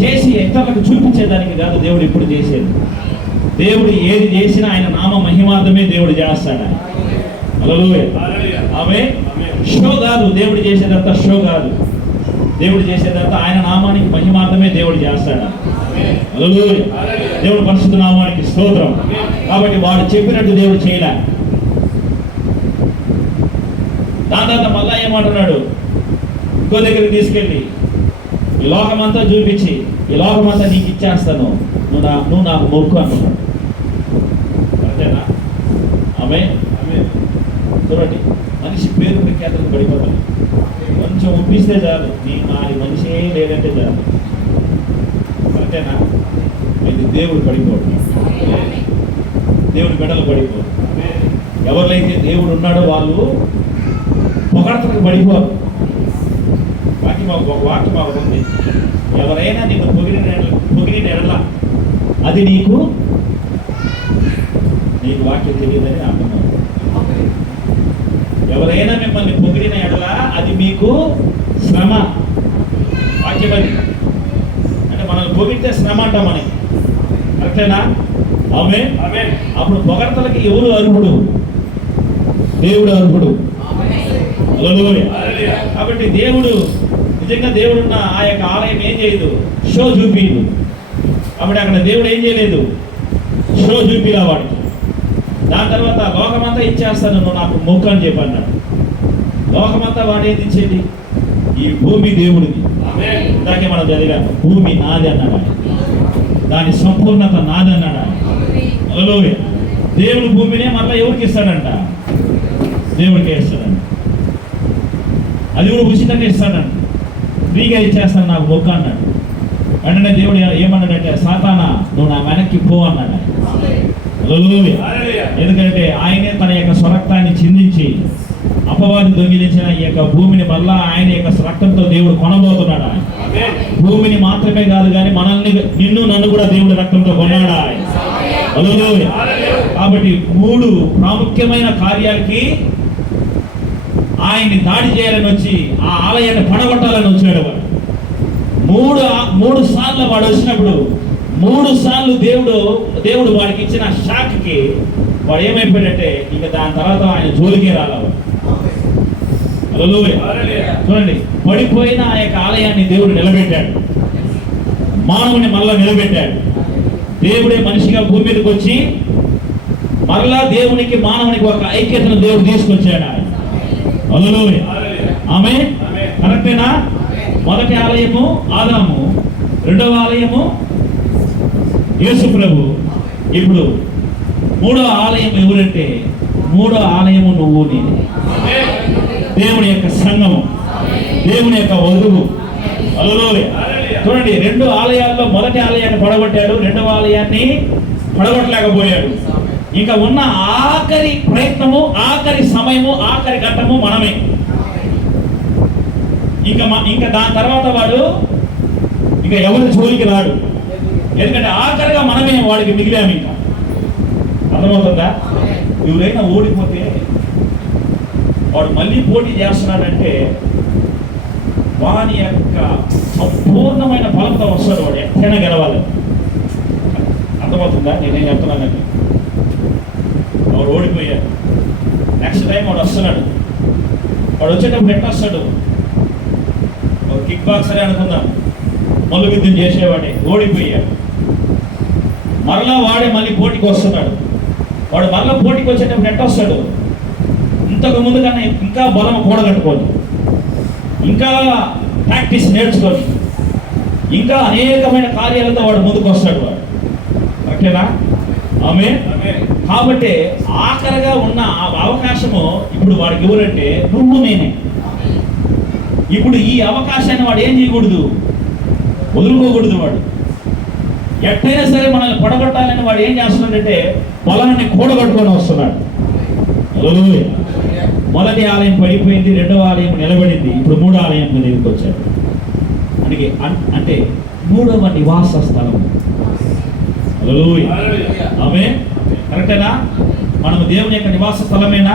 చేసి ఇతరులకు చూపించేదానికి కాదు దేవుడు ఇప్పుడు చేసేది. దేవుడు ఏది చేసినా ఆయన నామ మహిమార్థమే దేవుడు చేస్తాడు. హల్లెలూయా! ఆమేన్. షో కాదు దేవుడు చేసేదంతా, షో కాదు దేవుడు చేసేదంతా ఆయన నామానికి మహిమార్థమే దేవుడు చేస్తాడు. హల్లెలూయా! దేవుడు పరిశుద్ధ నామానికి స్తోత్రం. కాబట్టి వాడు చెప్పినట్టు దేవుడు చేయలే. దాని తర్వాత మళ్ళా ఏమంటున్నాడు? ఇంకో దగ్గరికి తీసుకెళ్ళి ఈ లోకమంతా చూపించి ఈ లోకమంతా నీకు ఇచ్చేస్తాను, నువ్వు నాకు మొక్కు అంటున్నాడు. అంతేనా? ఆమేన్. చూడండి, మనిషి పేరు ప్రఖ్యాతలు పడిపోతాడు. కొంచెం ఒప్పిస్తే చాలు, నీ మాది మనిషే లేదంటే చాలు. అంతేనా? ఇది దేవుడు పడిపోడు, దేవుడి బిడ్డలు పడిపోడు. ఎవరికైతే దేవుడు ఉన్నాడో వాళ్ళు పొగడతలకు పడిపోరు. ఒక వాక్యం ఉంది, ఎవరైనా నిన్ను పొగిడిన ఎడల అది నీకు వాక్యం తెలియదని అర్థం. ఎవరైనా మిమ్మల్ని పొగిడిన ఎడల అది మీకు శ్రమ. వాక్యం అది అంటే మనల్ని పొగిడితే శ్రమ అంట మనకి. కరెక్టేనా? ఆమేన్. అప్పుడు పొగడతలకి ఎవరు అర్హుడు? దేవుడు అర్హుడు. హల్లెలూయా! కాబట్టి దేవుడు నిజంగా దేవుడున్న ఆ యొక్క ఆలయం ఏం చేయదు? షో చూపిదు. కాబట్టి అక్కడ దేవుడు ఏం చేయలేదు? షో చూపిలా వాడికి. దాని తర్వాత లోకమంతా ఇచ్చేస్తాను, నువ్వు నాకు మొక్కు అని చెప్పి అన్నాడు. లోకమంతా వాడేది ఇచ్చేది? ఈ భూమి దేవుడిది. ఇందాకే మనం చదివాము, భూమి నాది అన్నాడు. దాని సంపూర్ణత నాది అన్నాడు. హల్లెలూయా! దేవుడు భూమినే మళ్ళీ ఎవరికి ఇస్తాడంట? దేవుడికే ఇస్తాడంట. అది కూడా ఉచితంగా ఇస్తాడంట, ఫ్రీగా ఇచ్చేస్తాను, నాకు మొక్కు అన్నాడు. వెంటనే దేవుడు ఏమన్నాడంటే, సాతానా నువ్వు నా వెనక్కి పో అన్నాడు. హల్లెలూయా! ఎందుకంటే ఆయనే తన యొక్క స్వరక్తాన్ని చిందించి అపవాది దొంగిలించిన ఈ యొక్క భూమిని మళ్ళా ఆయన యొక్క రక్తంతో దేవుడు కొనబోతున్నాడు ఆయన. భూమిని మాత్రమే కాదు కానీ మనల్ని, నిన్ను నన్ను కూడా దేవుడు రక్తంతో కొన్నాడు ఆయన. హల్లెలూయా. కాబట్టి 3 ప్రాముఖ్యమైన కార్యాలకి ఆయన్ని దాడి చేయాలని వచ్చి ఆ ఆలయాన్ని పడగొట్టాలని వచ్చాడు వాడు. 3 సార్లు వాడు వచ్చినప్పుడు 3 సార్లు దేవుడు వాడికి ఇచ్చిన షాక్కి వాడు ఏమైపోయాడంటే ఇక దాని తర్వాత ఆయన జోలికే రాలవాడు. హల్లెలూయా. చూడండి, పడిపోయిన ఆ యొక్క ఆలయాన్ని దేవుడు నిలబెట్టాడు, మానవుని మళ్ళా నిలబెట్టాడు. దేవుడే మనిషిగా భూమి మీదకి వచ్చి మరలా దేవునికి మానవునికి ఒక ఐక్యతను దేవుడు తీసుకొచ్చాడు ఆయన. హల్లెలూయా. ఆమేన్. కరెక్టేనా? మొదటి ఆలయము ఆదాము, రెండవ ఆలయము యేసు ప్రభు. ఇప్పుడు 3వ ఆలయం ఎవరంటే 3వ ఆలయము నువ్వు నేను, దేవుని యొక్క సంఘము, దేవుని యొక్క వధువు. హల్లెలూయా. చూడండి, 2 ఆలయాల్లో మొదటి ఆలయాన్ని పడగొట్టాడు, 2వ ఆలయాన్ని పడగొట్టలేకపోయాడు. ఇంకా ఉన్న ఆఖరి ప్రయత్నము, ఆఖరి సమయము, ఆఖరి ఘట్టము మనమే. ఇంకా దాని తర్వాత వాడు ఇంకా ఎవరి జోలికి రాడు, ఎందుకంటే ఆఖరిగా మనమే వాడికి మిగిలాము. ఇంకా అర్థమవుతుందా? ఎవరైనా ఓడిపోతే వాడు మళ్ళీ పోటీ చేస్తున్నాడంటే వాని యొక్క సంపూర్ణమైన బలంతో వస్తాడు వాడు, ఎక్కడైనా గెలవాలి. అర్థమవుతుందా నేనేం చెప్తున్నానండి? వాడు ఓడిపోయాడు, నెక్స్ట్ టైం వాడు వస్తున్నాడు. వాడు వచ్చేటప్పుడు ఎట్లా వస్తాడు? కిక్ బాక్సరే అనుకుందాం, మల్లు యుద్ధం చేసేవాడే, ఓడిపోయాడు. మరలా వాడే మళ్ళీ పోటీకి వస్తున్నాడు. వాడు మరలా పోటీకి వచ్చేటప్పుడు ఎట్లా వస్తాడు? ఇంతకు ముందు కన్నా ఇంకా బలం కూడగట్టుకోండి, ఇంకా ప్రాక్టీస్ నేర్చుకొని, ఇంకా అనేకమైన కార్యాలతో వాడు ముందుకు వస్తాడు. వాడు ఓకేనా? ఆమేన్. కాబట్టి ఆఖరిగా ఉన్న అవకాశము ఇప్పుడు వాడికి ఎవరంటే నువ్వు నేనే. ఇప్పుడు ఈ అవకాశాన్ని వాడు ఏం చేయకూడదు, వదులుకోకూడదు. వాడు ఎట్టయినా సరే మనల్ని పడగొట్టాలని వాడు ఏం చేస్తున్నాడంటే బలాన్ని కూడగట్టుకొని వస్తున్నాడు. హల్లెలూయా. మొదటి ఆలయం పడిపోయింది, 2వ ఆలయం నిలబడింది, ఇప్పుడు 3వ ఆలయం దగ్గరికి వచ్చాడు. అంటే 3వ నివాస స్థలం. హల్లెలూయా. ఆమేన్. కరెక్టేనా? మనము దేవుని యొక్క నివాస స్థలమేనా?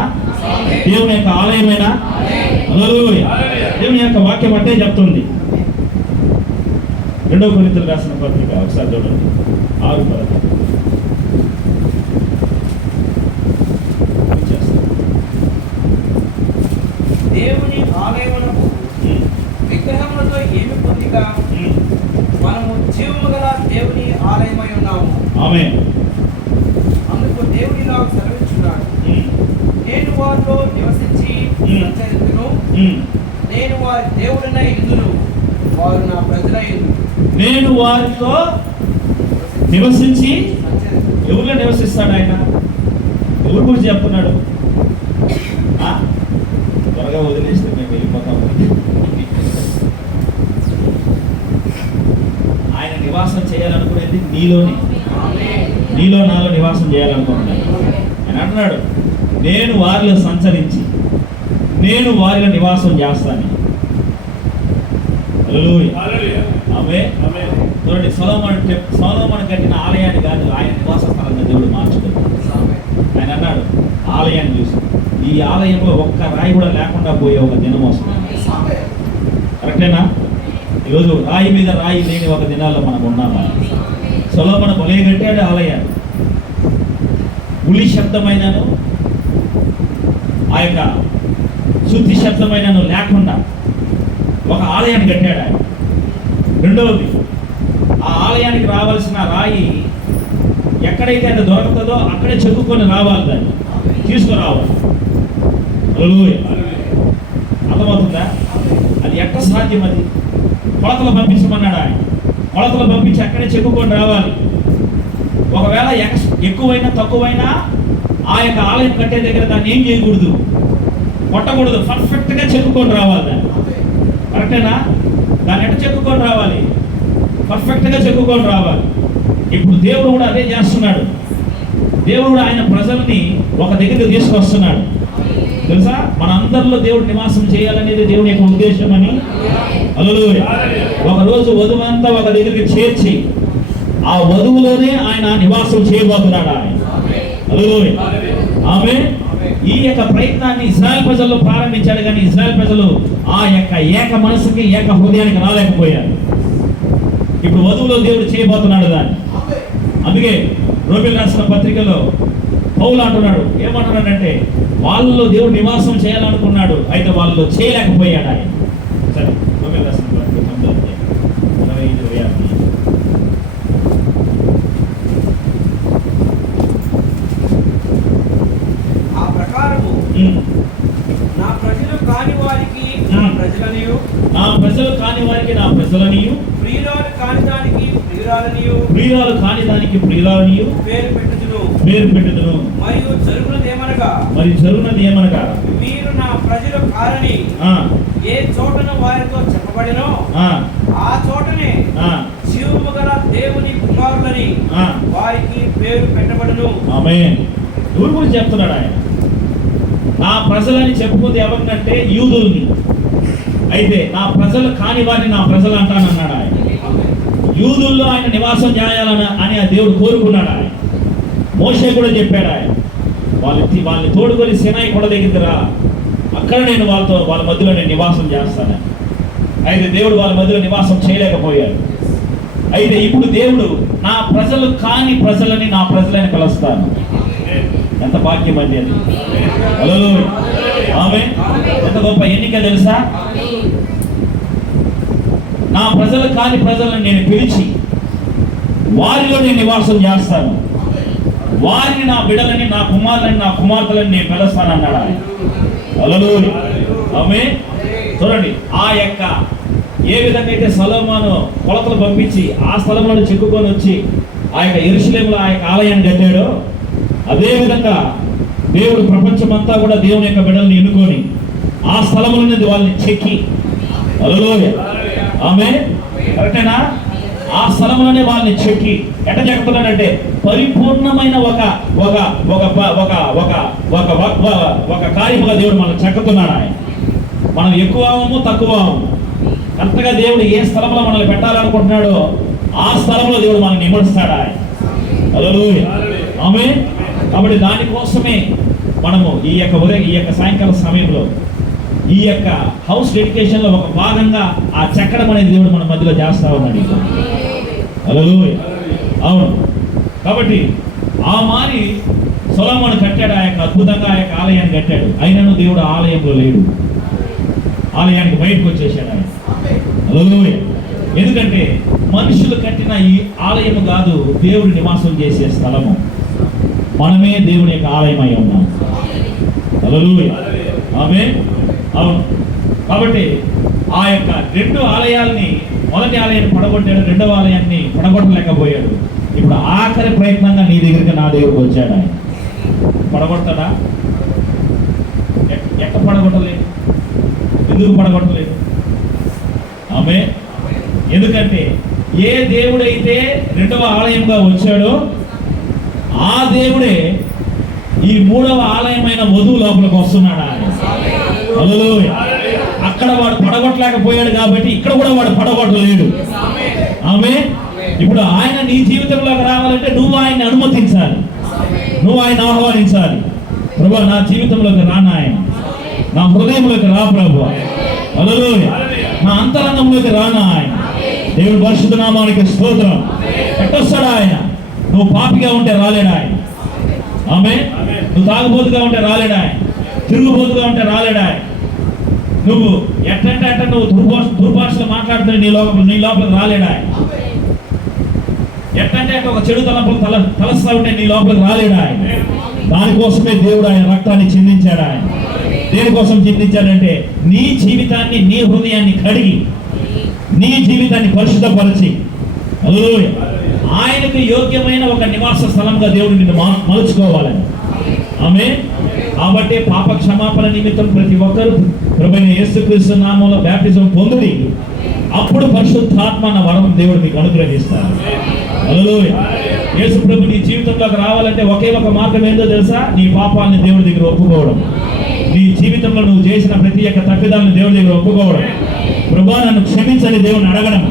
దేవుని యొక్క ఆలయమేనా? హల్లెలూయా. దేవుని యొక్క వాక్యం అంటే చెప్తుంది. 2వ కొరింథీయులకు రాసిన పత్రిక ఒకసారి చూడండి, 6:10. దేవుని ఆలయమునకు విగ్రహములతో ఏమి పొందిక, మనము జీవము గల దేవుని ఆలయమై ఉన్నాము. ఆమేన్. అందుకు దేవుని నాకు సెలవిచ్చున్నాడు, నేను వారిలో నివసించి సంచరించును, నేను వారి దేవుడనే ఇందును, వారు నా ప్రజలై ఇందును. నేను వారితో నివసించి, ఎవరిలో నివసిస్తాడు ఆయన? ఎవరి గురించి చెప్తున్నాడు? త్వరగా వదిలేస్తే మేము వెళ్ళిపోతాము. ఆయన నివాసం చేయాలనుకునేది నీలోనే, నీలో నాలో నివాసం చేయాలనుకుంటున్నాడు. ఆయన అంటున్నాడు, నేను వారిలో సంచరించి నేను వారిలో నివాసం చేస్తాను. హల్లెలూయా. ఆమేన్. చూడండి, సొలొమోను కట్టిన ఆలయాన్ని కాదు ఆయన నివాస స్థలంగా దేవుడు మార్చుకుంటాడు. ఆయన అన్నాడు ఆలయాన్ని చూసి, ఈ ఆలయంలో ఒక్క రాయి కూడా లేకుండా పోయే ఒక దినం వస్తుంది. కరెక్టేనా? ఈరోజు రాయి మీద రాయి లేని ఒక దినాల్లో మనం ఉన్నామా? సొలొమోను భలే కట్టాడు ఆలయాన్ని. ఉలి శబ్దమైనను ఆ యొక్క శుద్ధి శబ్దమైనను లేకుండా ఒక ఆలయాన్ని కట్టాడు ఆయన. రెండవది, ఆ ఆలయానికి రావాల్సిన రాయి ఎక్కడైతే అది దొరుకుతుందో అక్కడే చెక్కుకొని రావాలి, దాన్ని తీసుకురావాలి. హల్లెలూయా. అర్థమవుతుందా? అది ఎక్కడ సాధ్యం? అది కొలతలు పంపించమన్నాడు ఆయన. కొలతలు పంపించి అక్కడే చెక్కుకొని రావాలి. ఒకవేళ ఎక్కువైనా తక్కువైనా ఆ యొక్క ఆలయం కట్టే దగ్గర దాన్ని ఏం చేయకూడదు, కొట్టకూడదు, పర్ఫెక్ట్గా చెక్కుకొని రావాలి దాన్ని. కరెక్టేనా? దాన్ని ఎట్ట చెక్కుకొని రావాలి? పర్ఫెక్ట్గా చెక్కుకొని రావాలి. ఇప్పుడు దేవుడు కూడా అదే చేస్తున్నాడు. దేవుడు ఆయన ప్రజల్ని ఒక దగ్గరికి తీసుకొస్తున్నాడు. తెలుసా? మన అందరిలో దేవుడు నివాసం చేయాలనేది దేవుని యొక్క ఉద్దేశం అని. హల్లెలూయా. ఒక రోజు వధువంతా ఒక దగ్గరికి చేర్చి ఆ వధువులోనే ఆయన నివాసం చేయబోతున్నాడు ఆయన. హల్లెలూయా. ఆమేన్. ఈ యొక్క ప్రయత్నాన్ని ఇశ్రాయేల్ ప్రజల్లో ప్రారంభించాడు, కానీ ఇశ్రాయేల్ ప్రజలు ఆ యొక్క ఏక మనసుకి ఏక హృదయానికి రాలేకపోయారు. ఇప్పుడు వధువులో దేవుడు చేయబోతున్నాడు దాన్ని. అందుకే రోమిల్ రాసిన పత్రికలో పౌలు అంటున్నాడు, ఏమంటున్నాడంటే వాళ్ళలో దేవుడు నివాసం చేయాలనుకున్నాడు, అయితే వాళ్ళలో చేయలేకపోయాడు ఆయన. సరే, రోమిల్ రాసిన పత్రిక 9:25-26. ఆ ప్రకారము నా ప్రజలు కాని వారికి నా ప్రజలనియు, నా ప్రజలు కాని వారికి నా ప్రజలనియు, ప్రియురాలు కాని దానికి ప్రియురాలనియు, ప్రియురాలు కాని దానికి ప్రియురాలనియు పేరు పెట్టుదును. మరియు జరుగునది ఏమనగా మీరు నా ప్రజలు కారని ఏ చోటన వారితో చెప్పబడినో ఆ చోటనే జీవము గల దేవుని కుమారులని వారికి పేరు పెట్టబడును. ఆమేన్. ఎవరి గురించి చెప్తున్నాడు ఆయన? నా ప్రజలని చెప్పుకుంది ఎవరినంటే యూదుల్ని. అయితే నా ప్రజలు కాని వారిని నా ప్రజలు అంటానన్నాడు ఆయన. యూదుల్లో ఆయన నివాసం చేయాలని అని ఆ దేవుడు కోరుకున్నాడు ఆయన. మోషే కూడా చెప్పాడు ఆయన, వాళ్ళని తోడుకొని సినాయి కొండ దగ్గరికి రా, అక్కడ నేను వాళ్ళ మధ్యలో నేను నివాసం చేస్తాను. అయితే దేవుడు వాళ్ళ మధ్యలో నివాసం చేయలేకపోయాడు. అయితే ఇప్పుడు దేవుడు నా ప్రజలు కాని ప్రజలని నా ప్రజలని పిలుస్తాను. ఎంత భాగ్యం అండి అది. హల్లెలూయా. ఆమేన్. ఎంత గొప్ప ఎన్నిక తెలుసా? నా ప్రజలు కాని ప్రజలను నేను పిలిచి వారిలో నేను నివాసం చేస్తాను, వారిని నా బిడ్డలని నా కుమారులని నా కుమార్తెలని నేను పిలుస్తాను అన్నాడు ఆయన. హల్లెలూయా. ఆమేన్. చూడండి, ఆ యొక్క ఏ విధంగా అయితే సొలొమోను కొలతలు పంపించి ఆ స్థలంలో చెక్కుకొని వచ్చి ఆ యొక్క యెరూషలేములో ఆ యొక్క ఆలయాన్ని కట్టాడో, అదే విధంగా దేవుడు ప్రపంచమంతా కూడా దేవుని యొక్క బిడ్డల్ని ఎన్నుకొని ఆ స్థలంలో నుండి వాళ్ళని చెక్కి, హల్లెలూయా, ఆమేన్, కరెక్టేనా? ఆ స్థలంలోనే వాళ్ళని చెక్కి ఎట్ట చెక్కుతున్నాడంటే పరిపూర్ణమైన ఒక ఒక ఒక ఒక ఒక ఒక ఒక కార్యముగా దేవుడు మనం చెక్కుతున్నాడు ఆయన. మనం ఎక్కువ అవము తక్కువ అవము, కరెక్ట్గా దేవుడు ఏ స్థలంలో మనల్ని పెట్టాలనుకుంటున్నాడో ఆ స్థలంలో దేవుడు మనల్ని నిమడుస్తాడు ఆయన. హల్లెలూయా, ఆమేన్. కాబట్టి దానికోసమే మనము ఈ యొక్క సాయంకాల సమయంలో ఈ యొక్క హౌస్ డెడికేషన్లో ఒక భాగంగా ఆ చెక్కడం అనేది దేవుడు మన మధ్యలో చేస్తా ఉన్నాడు. హల్లెలూయా, అవును. కాబట్టి ఆ మారి సొలొమోను కట్టాడు, ఆ యొక్క అద్భుతంగా ఆ యొక్క ఆలయాన్ని కట్టాడు. అయినను దేవుడు ఆలయంలో లేడు, ఆలయానికి బయటకు వచ్చేసాడు ఆయన. హల్లెలూయా. ఎందుకంటే మనుషులు కట్టిన ఈ ఆలయము కాదు దేవుడు నివాసం చేసే స్థలము. మనమే దేవుని యొక్క ఆలయమై ఉన్నాం. హల్లెలూయా, ఆమేన్, అవును. కాబట్టి ఆ యొక్క రెండు ఆలయాల్ని, మొదటి ఆలయాన్ని పడగొట్టాడు, రెండవ ఆలయాన్ని పడగొట్టలేకపోయాడు. ఇప్పుడు ఆఖరి ప్రయత్నంగా నీ దగ్గరికి నా దగ్గరకు వచ్చాడు ఆయన. పడగొడతాడా? ఎక్క పడగొట్టలేదు? ఎందుకు పడగొట్టలేదు? ఆమేన్. ఎందుకంటే ఏ దేవుడైతే రెండవ ఆలయంగా వచ్చాడో ఆ దేవుడే ఈ మూడవ ఆలయమైన వధువు లోపలికి వస్తున్నాడు ఆయన. హల్లెలూయా. అక్కడ వాడు పడగొట్టలేకపోయాడు కాబట్టి ఇక్కడ కూడా వాడు పడగొట్టలేడు. ఆమేన్. ఇప్పుడు ఆయన నీ జీవితంలోకి రావాలంటే నువ్వు ఆయన్ని అనుమతించాలి, నువ్వు ఆయన ఆహ్వానించాలి. ప్రభువా, నా జీవితంలోకి రా నాయన, నా హృదయంలోకి రా ప్రభువా. హల్లెలూయా. నా అంతరంగంలోకి రా నాయన. దేవుడి పరిశుద్ధ నామానికి స్తోత్రం. ఎట్టొస్తాడు ఆయన? నువ్వు పాపిగా ఉంటే రాలేడు ఆయన. ఆమేన్. నువ్వు తాగుబోతుగా ఉంటే రాలేడు ఆయన. తిరుగుబోతుగా ఉంటే రాలేడు ఆయన. నువ్వు ఎట్టంటే నువ్వు దుర్భాషలు మాట్లాడుతున్న నీ లోపలికి రాలేడు ఆయన. ఎట్టంటే ఒక చెడు తలంపులు తలస్తా ఉంటే నీ లోపలికి రాలేడు ఆయన. దానికోసమే దేవుడు ఆయన రక్తాన్ని చిందించాడు ఆయన. దేనికోసం చిందించాడంటే నీ జీవితాన్ని, నీ హృదయాన్ని కడిగి నీ జీవితాన్ని పరిశుద్ధపరిచి, హల్లెలూయా, ఆయనకు యోగ్యమైన ఒక నివాస స్థలంగా దేవుడు నిన్ను మలుచుకోవాలని. ఆమేన్. కాబట్టి పాప క్షమాపణ నిమిత్తం ప్రతి ఒక్కరూ ప్రభువైన యేసుక్రీస్తు నామములో బాప్టిజం పొందుడి, అప్పుడు పరిశుద్ధాత్మ అన్న వరం దేవుడు మీకు అనుగ్రహిస్తాడు. హల్లెలూయా. యేసు ప్రభు నీ జీవితంలోకి రావాలంటే ఒకే ఒక మార్గం ఏందో తెలుసా? నీ పాపాలని దేవుడి దగ్గర ఒప్పుకోవడం. నీ జీవితంలో నువ్వు చేసిన ప్రతి ఒక్క తప్పిదాలను దేవుడి దగ్గర ఒప్పుకోవడం, ప్రభువా నన్ను క్షమించని దేవుని అడగడం,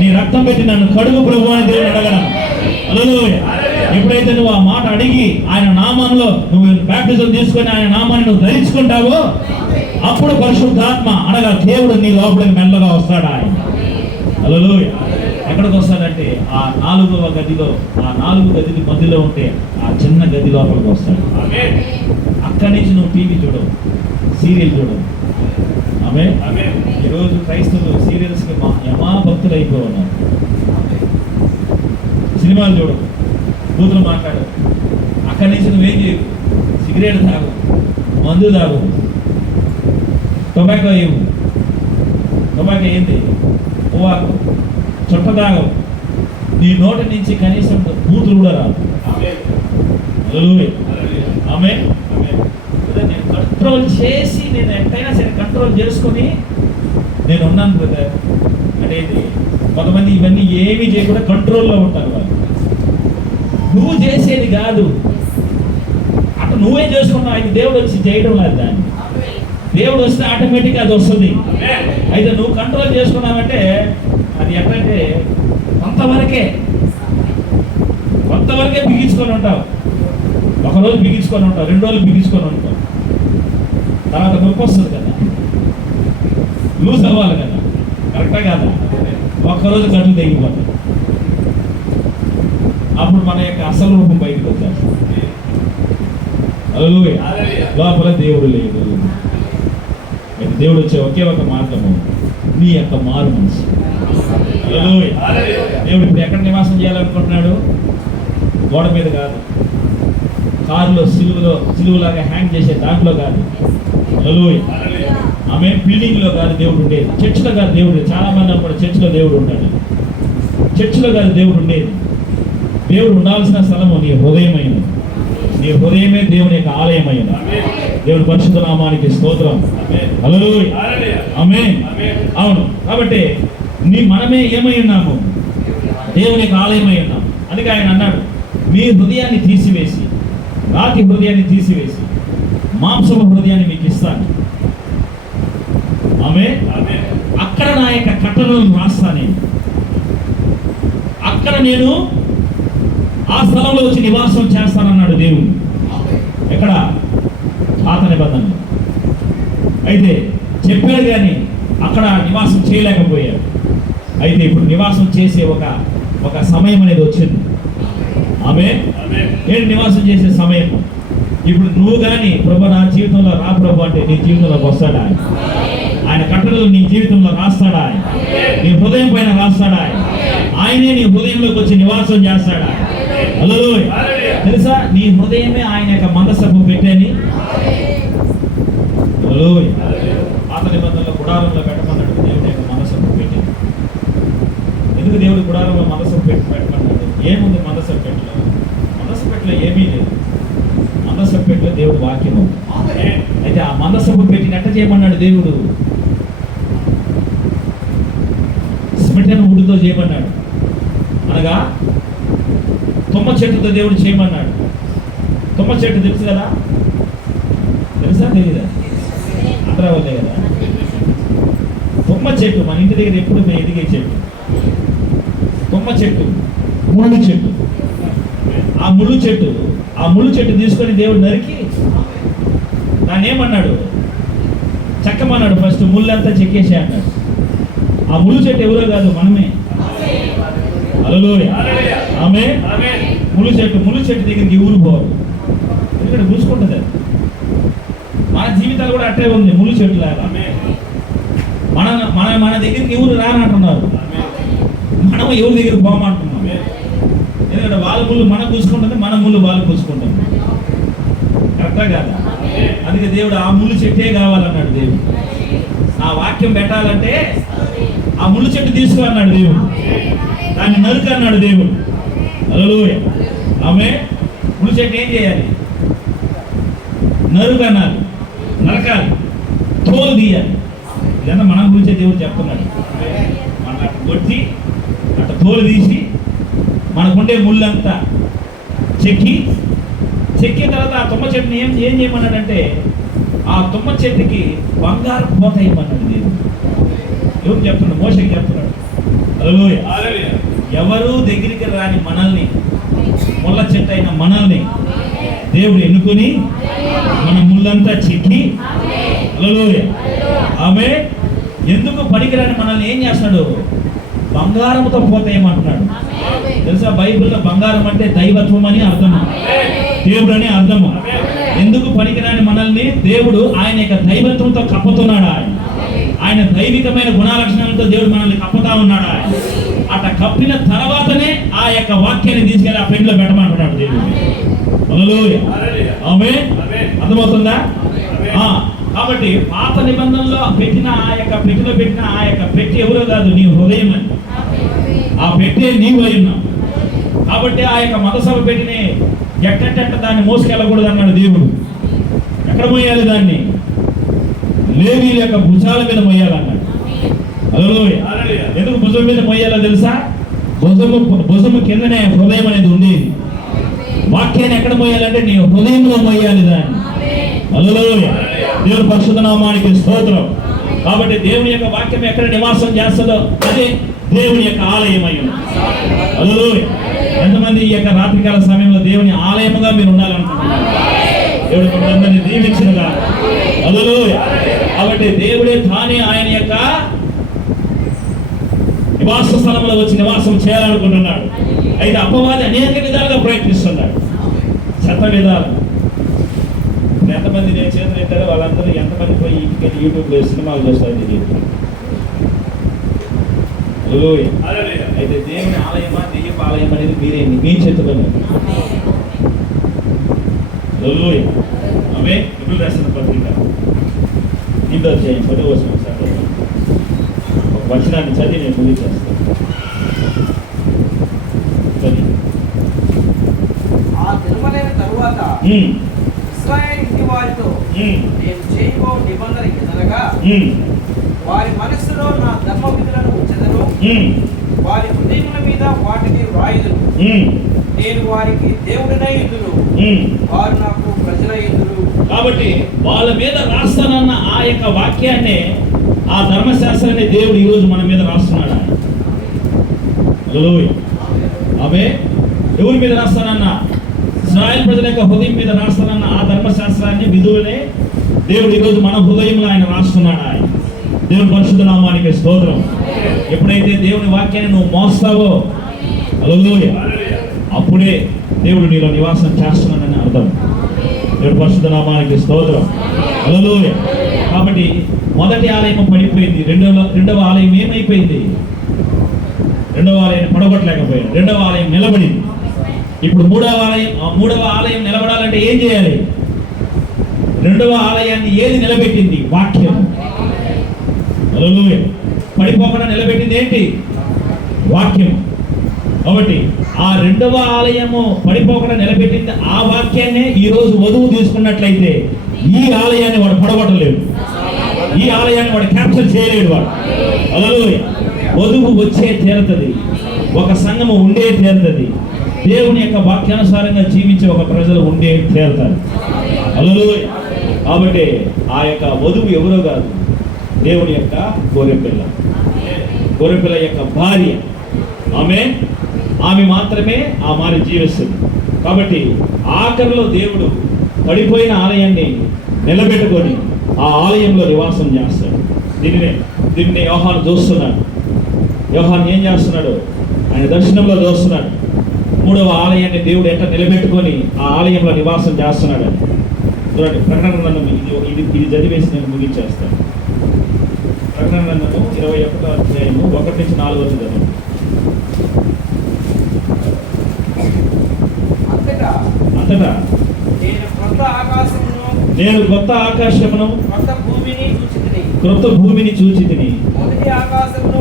నీ రక్తం పెట్టి నన్ను కడుగు ప్రభువా అని దేవుని అడగడం. హల్లెలూయా. ఎప్పుడైతే నువ్వు ఆ మాట అడిగి ఆయన నామంలో నువ్వు బాప్టిజం తీసుకొని ఆయన నామాన్ని నువ్వు ధరించుకుంటావో అప్పుడు పరిశుద్ధాత్మ అనగా దేవుడు నీ లోపలికి మెల్లగా వస్తాడు ఆయన. హల్లెలూయా. ఎక్కడికి వస్తాడంటే ఆ 4వ గదిలో, ఆ 4 గదిల మధ్యలో ఉంటే ఆ చిన్న గది లోపలికి వస్తాడు. అక్కడి నుంచి నువ్వు టీవీ చూడవు, సీరియల్ చూడవు. ఆమె ఈరోజు క్రైస్తవులు సీరియల్స్కి యమా భక్తులు అయిపోతున్నారు. సినిమాలు చూడవు, కూతురు మాట్లాడవు. అక్కడి నుంచి నువ్వేం చేయవు, సిగరెట్ తాగు, మందు తాగు, టొబాకో ఇవ్వు. టొబాకో ఏంటి? పొగాకు, చుట్ట తాగవు. నీ నోటి నుంచి కనీసం బూతులు కూడా రావు. ఆమె నేను కంట్రోల్ చేసి, నేను ఎంతైనా సరే కంట్రోల్ చేసుకొని నేను ఉన్నాను బ్రదర్ అంటే కొంతమంది ఇవన్నీ ఏమీ చేయకుండా కంట్రోల్లో ఉంటారు. వాళ్ళు నువ్వు చేసేది కాదు, అటు నువ్వే చేసుకున్నావు. అయితే దేవుడు వచ్చి చేయడం లేదు. దాన్ని దేవుడు వస్తే ఆటోమేటిక్గా అది వస్తుంది. అయితే నువ్వు కంట్రోల్ చేసుకున్నావంటే అది ఎట్లంటే కొంతవరకే బిగించుకొని ఉంటావు. ఒకరోజు బిగించుకొని ఉంటావు, 2 రోజులు బిగించుకొని ఉంటావు, తర్వాత నొప్పి వస్తుంది కదా, లూజ్ అవ్వాలి కదా, కరెక్టా కాదా? ఒక్కరోజు గంటలు తెగిపోతాయి. అప్పుడు మన యొక్క అసలు రూపం బయటకు వచ్చేస్తుంది. లోపల దేవుడు లేడు. దేవుడు వచ్చే ఒకే ఒక మార్గము నీ యొక్క మారు మనసు. దేవుడు ఇప్పుడు ఎక్కడ నివాసం చేయాలనుకుంటున్నాడు? గోడ మీద కాదు, కారులో సిలువలాగా హ్యాంగ్ చేసే దాంట్లో కాదు, ఆమె బిల్డింగ్లో కాదు దేవుడు ఉండేది, చర్చిలో కాదు దేవుడు. చాలా మంది కూడా చర్చిలో దేవుడు ఉంటాడు. చర్చిలో కాదు దేవుడు ఉండేది. దేవుడు ఉండాల్సిన స్థలము నీ హృదయమైనది. నీ హృదయమే దేవుని యొక్క ఆలయమైనది. దేవుని పరిశుద్ధ నామానికి స్తోత్రం. హల్లెలూయా. ఆమేన్. అవును. కాబట్టి మనమే ఏమై ఉన్నాము? దేవుని యొక్క ఆలయమై ఉన్నాము. అందుకే ఆయన అన్నాడు, మీ హృదయాన్ని తీసివేసి, రాతి హృదయాన్ని తీసివేసి మాంసపు హృదయాన్ని మీకు ఇస్తాను. ఆమేన్. అక్కడ నా యొక్క కట్టడలను రాస్తాను. నేను అక్కడ నేను ఆ స్థలంలో వచ్చి నివాసం చేస్తానన్నాడు దేవుడు. ఎక్కడ? పాత నిబంధనలు. అయితే చెప్పాడు కానీ అక్కడ నివాసం చేయలేకపోయాడు. అయితే ఇప్పుడు నివాసం చేసే ఒక సమయం అనేది వచ్చింది. ఆమేన్. ఏంటి నివాసం చేసే సమయం? ఇప్పుడు నువ్వు కానీ ప్రభు నా జీవితంలో రా ప్రభు అంటే నీ జీవితంలోకి వస్తాడా? ఆయన కట్టడలు నీ జీవితంలో రాస్తాడా? నీ హృదయం పైన రాస్తాడా? ఆయనే నీ హృదయంలోకి వచ్చి నివాసం చేస్తాడా? హల్లెలూయా. తెలుసా, నీ హృదయమే ఆయన యొక్క మందసపు పెట్టని. హల్లెలూయా. పాత నిబంధనలో గుడారంలో పెట్టమన్నాడు దేవుని యొక్క మనసపు పెట్టి. ఎందుకు దేవుడు గుడారంలో మనసపు పెట్టమన్నాడు? ఏముంది మనసపు పెట్టలో? మనసపు పెట్టలో ఏమీ లేదు. మందసపు పెట్టలో దేవుడు వాక్యం ఉంది. అయితే ఆ మందసపు పెట్టిన ఎట్ట చేయమన్నాడు దేవుడు? స్మిటన్ వుడ్తో చేయమన్నాడు. అనగా తుమ్మ చెట్టుతో దేవుడు చేయమన్నాడు. తుమ్మ చెట్టు తెలుసు కదా? తెలుసా తెలీదా? అందరూ వాళ్ళే కదా. తుమ్మ చెట్టు మన ఇంటి దగ్గర ఎప్పుడు ఎదిగే చెట్టు. తుమ్మ చెట్టు, ముళ్ళు చెట్టు. ఆ ముళ్ళు చెట్టు తీసుకొని దేవుడు నరికి దాన్ని ఏమన్నాడు? చెక్కమన్నాడు. ఫస్ట్ ముళ్ళంతా చెక్కేసే అన్నాడు. ఆ ముళ్ళు చెట్టు ఎవరో కాదు, మనమే. హల్లెలూయా. ఆమేన్. ముళ్ళు చెట్టు దగ్గరికి ఊరు పోవాలి, ఎందుకంటే పూసుకుంటుంది. మన జీవితాలు కూడా అట్టే ఉంది, ముళ్ళు చెట్టు లాగా. మన దగ్గరికి ఎవరు రానంటున్నారు, మనం ఎవరి దగ్గర పోమంటున్నాం. ఎందుకంటే వాళ్ళ ముళ్ళు మనం పూసుకుంటుంది, మన ముళ్ళు వాళ్ళు పూసుకుంటుంది. కరెక్టా కాదా? అందుకే దేవుడు ఆ ముళ్ళు చెట్టే కావాలన్నాడు. దేవుడు ఆ వాక్యం పెట్టాలంటే ఆ ముళ్ళు చెట్టు తీసుకో అన్నాడు దేవుడు. దాన్ని నరుకు అన్నాడు దేవుడు. హల్లెలూయా. ఆమేన్. ముళ్ళు చెట్టు ఏం చేయాలి? నరుకు అన్నారు, నరకాలి, తోలు తీయాలి. ఇదంతా మనం గురించే దేవుడు చెప్తున్నాడు. మన అటు కొట్టి అటు తోలు తీసి మనకుండే ముళ్ళంతా చెక్కిన తర్వాత ఆ తుమ్మ చెట్టుని ఏం చేయమన్నాడంటే ఆ తుమ్మ చెట్టుకి బంగారు పోత ఇవ్వమన్నాడు దేవుడు. ఎవరు చెప్తున్నాడు? మోషకి చెప్తున్నాడు. హల్లెలూయా. ఎవరు దగ్గరికి రాని మనల్ని, ముళ్ళ చెట్టు అయిన మనల్ని దేవుడు ఎన్నుకొని మన ముళ్ళంతా చిక్కి, హల్లెలూయా, ఆమె ఎందుకు పనికిరాని మనల్ని ఏం చేస్తాడు? బంగారంతో పోతాయేమంటున్నాడు. తెలుసా, బైబిల్లో బంగారం అంటే దైవత్వం అని అర్థము, దేవుడు అని అర్థము. ఎందుకు పనికిరాని మనల్ని దేవుడు ఆయన యొక్క దైవత్వంతో కప్పుతున్నాడు. ఆయన దైవికమైన గుణలక్షణాలతో దేవుడు మనల్ని కప్పుతా ఉన్నాడు. అట్లా కప్పిన తర్వాతనే ఆ యొక్క వాక్యాన్ని తీసుకెళ్ళి ఆ పెండ్లో పెట్టమంటున్నాడు దేవుడు. హల్లెలూయా, ఆమేన్. అర్థమవుతుందా? కాబట్టి పాత నిబంధనలో పెట్టిన ఆ యొక్క పెట్టిలో పెట్టిన ఆ యొక్క పెట్టి ఎవరో కాదు, నీ హృదయం అని. ఆ పెట్టే నీవు అయి ఉన్నావు. కాబట్టి ఆ యొక్క మతసభ పెట్టినే ఎట్టెట్ట దాన్ని మోసుకెళ్ళకూడదు అన్నాడు దేవుడు. ఎక్కడ మోయాలి దాన్ని? లేవీల యొక్క భుజాల మీద మోయాలన్నాడు. హల్లెలూయా. ఎందుకు భుజం మీద మోయాలో తెలుసా? భుజము కిందనే హృదయం అనేది ఉండేది. వాక్యాన్ని ఎక్కడ మోయాలంటే నీ హృదయంలో మోయాలి దాన్ని. హల్లెలూయా. దేవుని పరిశుద్ధ నామానికి స్తోత్రం. కాబట్టి దేవుని యొక్క వాక్యం ఎక్కడ నివాసం చేస్తుందో అదే దేవుని యొక్క ఆలయం అయి ఉంది. హల్లెలూయా. ఎంతమంది ఈ యొక్క రాత్రికాల సమయంలో దేవుని ఆలయముగా మీరు ఉండాలనుకుంటున్నారు? దేవుడు మిమ్మల్ని దీవించునుగా. హల్లెలూయా. కాబట్టి దేవుడే తానే ఆయన యొక్క నివాస స్థలంలో వచ్చి నివాసం చేయాలనుకుంటున్నాడు. అయితే అపవాది అనేక విధాలుగా ప్రయత్నిస్తున్నాడు, శత విధాలు. ఎంతమంది నేను చేతులు ఎత్తారో వాళ్ళందరూ ఎంతమంది పోయి ఇంటికి యూట్యూబ్లో సినిమాలు చూస్తారు తెలియదు. అయితే దేవుని ఆలయమా దెయ్యపు ఆలయం అనేది మీరే మీ చేతుల్లోనే. అవే ఇప్పుడు రాసిన పత్రిక ఇంత చేయండి. ఫోటో కోసం సార్ ఒక వచనాన్ని చదివి నేను ముగించేస్తాను. ఆ దినములైన తరువాత ఇశ్రాయేలు ఇంటి వారితో నేను చేయబో నిబంధన ఎదనగా వారి మనస్సులో నా ధర్మ విధులను ఉంచెదను, వారి హృదయముల మీద వాటిని వ్రాయుదును. నేను వారికి దేవుడినై యుందును, వారు నాకు ప్రజలై యుందురు. కాబట్టి వాళ్ళ మీద రాస్తానన్న ఆ యొక్క వాక్యాన్ని, ఆ ధర్మశాస్త్రాన్ని దేవుడు ఈరోజు మన మీద రాస్తున్నాడు. హల్లెలూయా. ఆమె ఎవరి మీద రాస్తానన్న? ఇశ్రాయేలు ప్రజల యొక్క హృదయం మీద రాస్తానన్న ఆ ధర్మశాస్త్రాన్ని, విధులనే దేవుడు ఈరోజు మన హృదయంలో ఆయన రాస్తున్నాడు. ఆయన దేవుని పరిశుద్ధ నామానికి స్తోత్రం. ఎప్పుడైతే దేవుని వాక్యాన్ని నువ్వు మోస్తావో, హల్లెలూయా, అప్పుడే దేవుడు నీలో నివాసం చేస్తున్నాడని అర్థం. దేవుని పరిశుద్ధ నామానికి స్తోత్రం. హల్లెలూయా. కాబట్టి మొదటి ఆలయం పడిపోయింది, రెండవ ఆలయం ఏమైపోయింది? రెండవ ఆలయం పడగొట్టలేకపోయింది, రెండవ ఆలయం నిలబడింది. ఇప్పుడు మూడవ ఆలయం నిలబడాలంటే ఏం చేయాలి? రెండవ ఆలయాన్ని ఏది నిలబెట్టింది? వాక్యం. హల్లెలూయా. పడిపోకుండా నిలబెట్టింది ఏంటి? వాక్యం. కాబట్టి ఆ రెండవ ఆలయము పడిపోకుండా నిలబెట్టింది ఆ వాక్యాన్ని ఈ రోజు వధువు తీసుకున్నట్లయితే ఈ ఆలయాన్ని వాడు పడగొట్టలేడు, ఈ ఆలయాన్ని వాడు క్యాప్చర్ చేయలేడు వాడు. హల్లెలూయా. వధువు వచ్చే తీరుతుంది, ఒక సంఘము ఉండే తీరుతుంది, దేవుని యొక్క వాక్యానుసారంగా జీవించే ఒక ప్రజలు ఉండే తీరుతారు. హల్లెలూయా. కాబట్టి ఆ యొక్క వధువు ఎవరో కాదు, దేవుని యొక్క గొర్రెపిల్ల, గొర్రెపిల్ల యొక్క భార్య. ఆమె మాత్రమే ఆ మారి జీవిస్తుంది. కాబట్టి ఆఖరిలో దేవుడు పడిపోయిన ఆలయాన్ని నిలబెట్టుకొని ఆ ఆలయంలో నివాసం చేస్తాడు. దీన్ని యోహాను చూస్తున్నాడు. యోహాను ఏం చేస్తున్నాడు? ఆయన దర్శనంలో చూస్తున్నాడు. మూడవ ఆలయాన్ని దేవుడు ఎట్లా నిలబెట్టుకొని ఆ ఆలయంలో నివాసం చేస్తున్నాడు. చూడండి, ప్రకటన గ్రంథం ఇది చదివేసి నేను ముగించేస్తాను. ప్రకటన గ్రంథము 21వ అధ్యాయము 1 నుంచి 4 వరకు చదవండి. అంతటా నేను కొత్త ఆకాశమును క్రొత్త భూమిని చూచితిని. మొదటి ఆకాశము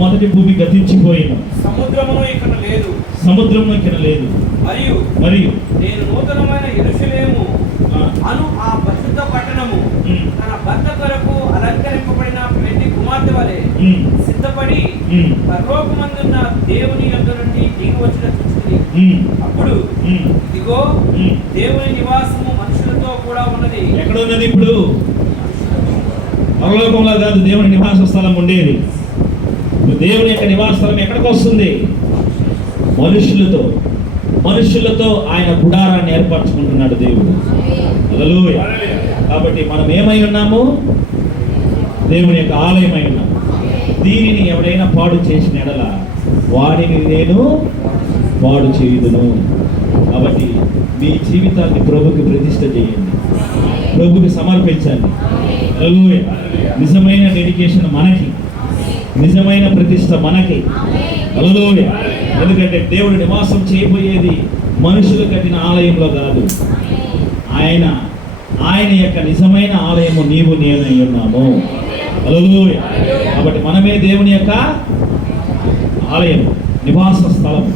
మొదటి భూమి గతించిపోయిను, సముద్రము ఇక్కడ లేదు. మరియు నేను నూతనమైన యెరూషలేము అను ఆ పరిశుద్ధ పట్టణము తన భర్త కొరకు అలంకరింపబడిన పెళ్లి కుమార్తె వలె సిద్ధపడి పరలోకమందున్న దేవుని యొద్ద నుండి దిగి వచ్చిన చూస్తుంది. అప్పుడు ఇదిగో దేవుని నివాసము మనుషుల ఎక్కడున్నది ఇప్పుడు? పరలోకంలో కాదు దేవుని నివాస స్థలం ఉండేది. దేవుని యొక్క నివాస స్థలం ఎక్కడికి వస్తుంది? మనుషులతో. మనుషులతో ఆయన గుడారాన్ని ఏర్పరచుకుంటున్నాడు దేవుడు. హల్లెలూయా. కాబట్టి మనం ఏమై ఉన్నాము? దేవుని యొక్క ఆలయమై ఉన్నాము. దీనిని ఎవరైనా పాడు చేసిన ఎడల వాడిని నేను పాడు చేయుదును. కాబట్టి మీ జీవితాన్ని ప్రభుకి ప్రతిష్ఠ చేయండి, ప్రభుకి సమర్పించండి. హల్లెలూయా. నిజమైన డెడికేషన్ మనకి, నిజమైన ప్రతిష్ఠ మనకి. హల్లెలూయా. ఎందుకంటే దేవుడు నివాసం చేయబోయేది మనుషులు కట్టిన ఆలయంలో కాదు. ఆయన యొక్క నిజమైన ఆలయము నీవు నేనై ఉన్నాము. హల్లెలూయా. కాబట్టి మనమే దేవుని యొక్క ఆలయం, నివాస స్థలం.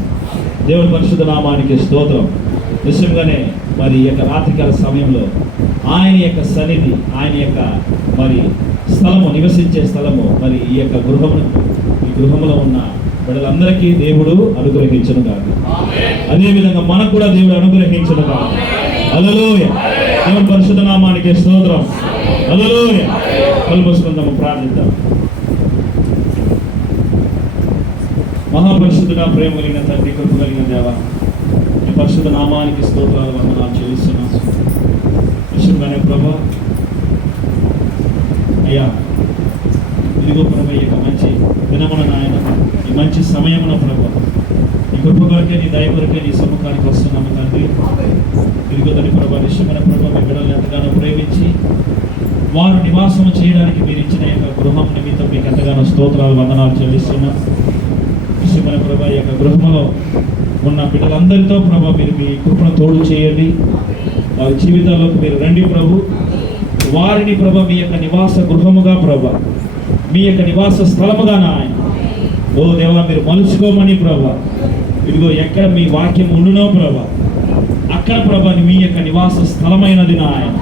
దేవుని పరిశుద్ధ నామానికి స్తోత్రం. నిజంగానే మరి ఈ యొక్క రాత్రికాల సమయంలో ఆయన యొక్క సన్నిధి, ఆయన యొక్క మరి స్థలము, నివసించే స్థలము మరి ఈ యొక్క ఈ గృహములో ఉన్న బిడ్డలందరికీ దేవుడు అనుగ్రహించును కాదు. అదేవిధంగా మనకు కూడా దేవుడు అనుగ్రహించును కాదు. హల్లెలూయా. దేవుని పరిశుద్ధ నామానికి స్తోత్రం. హల్లెలూయా. కళ్ళు మూసుకుందాము, ప్రార్థిద్దాం. మహాపరిశుద్ధుడా, ప్రేమ కలిగిన తండ్రి, కృప కలిగిన దేవ, ఈ పరిశుద్ధ నామానికి స్తోత్రాలు, వందనాలు చెల్లిస్తున్నాం. నిజంగానే ప్రభా, అయ్యా ఇదిగో ప్రభా, ఈ యొక్క మంచి దినమున నాయన, ఈ మంచి సమయమున ప్రభా, నీ కృప కొరకే, నీ దయ కొరకే నీ సముఖానికి వస్తున్నాము తండ్రి. ఇదిగో తండ్రి ప్రభా, నిజమైన ప్రభా, మీ బిడ్డలను ఎంతగానో ప్రేమించి వారు నివాసం చేయడానికి మీరు ఇచ్చిన యొక్క గృహం నిమిత్తం మీకు ఎంతగానో స్తోత్రాలు, వందనాలు చెల్లిస్తున్నాం. నిజమైన ప్రభా, ఈ యొక్క గృహంలో ఉన్న బిడ్డలందరితో ప్రభా మీరు మీ కృపను తోడు చేయండి. వారి జీవితాల్లోకి మీరు రండి ప్రభు. వారిని ప్రభా మీ యొక్క నివాస గృహముగా ప్రభా, మీ యొక్క నివాస స్థలముగా నాయన ఓ దేవా మీరు మలుచుకోమని ప్రభా, ఇదిగో ఎక్కడ మీ వాక్యం ఉండునో ప్రభా అక్కడ ప్రభా మీ యొక్క నివాస స్థలమైనది నాయన.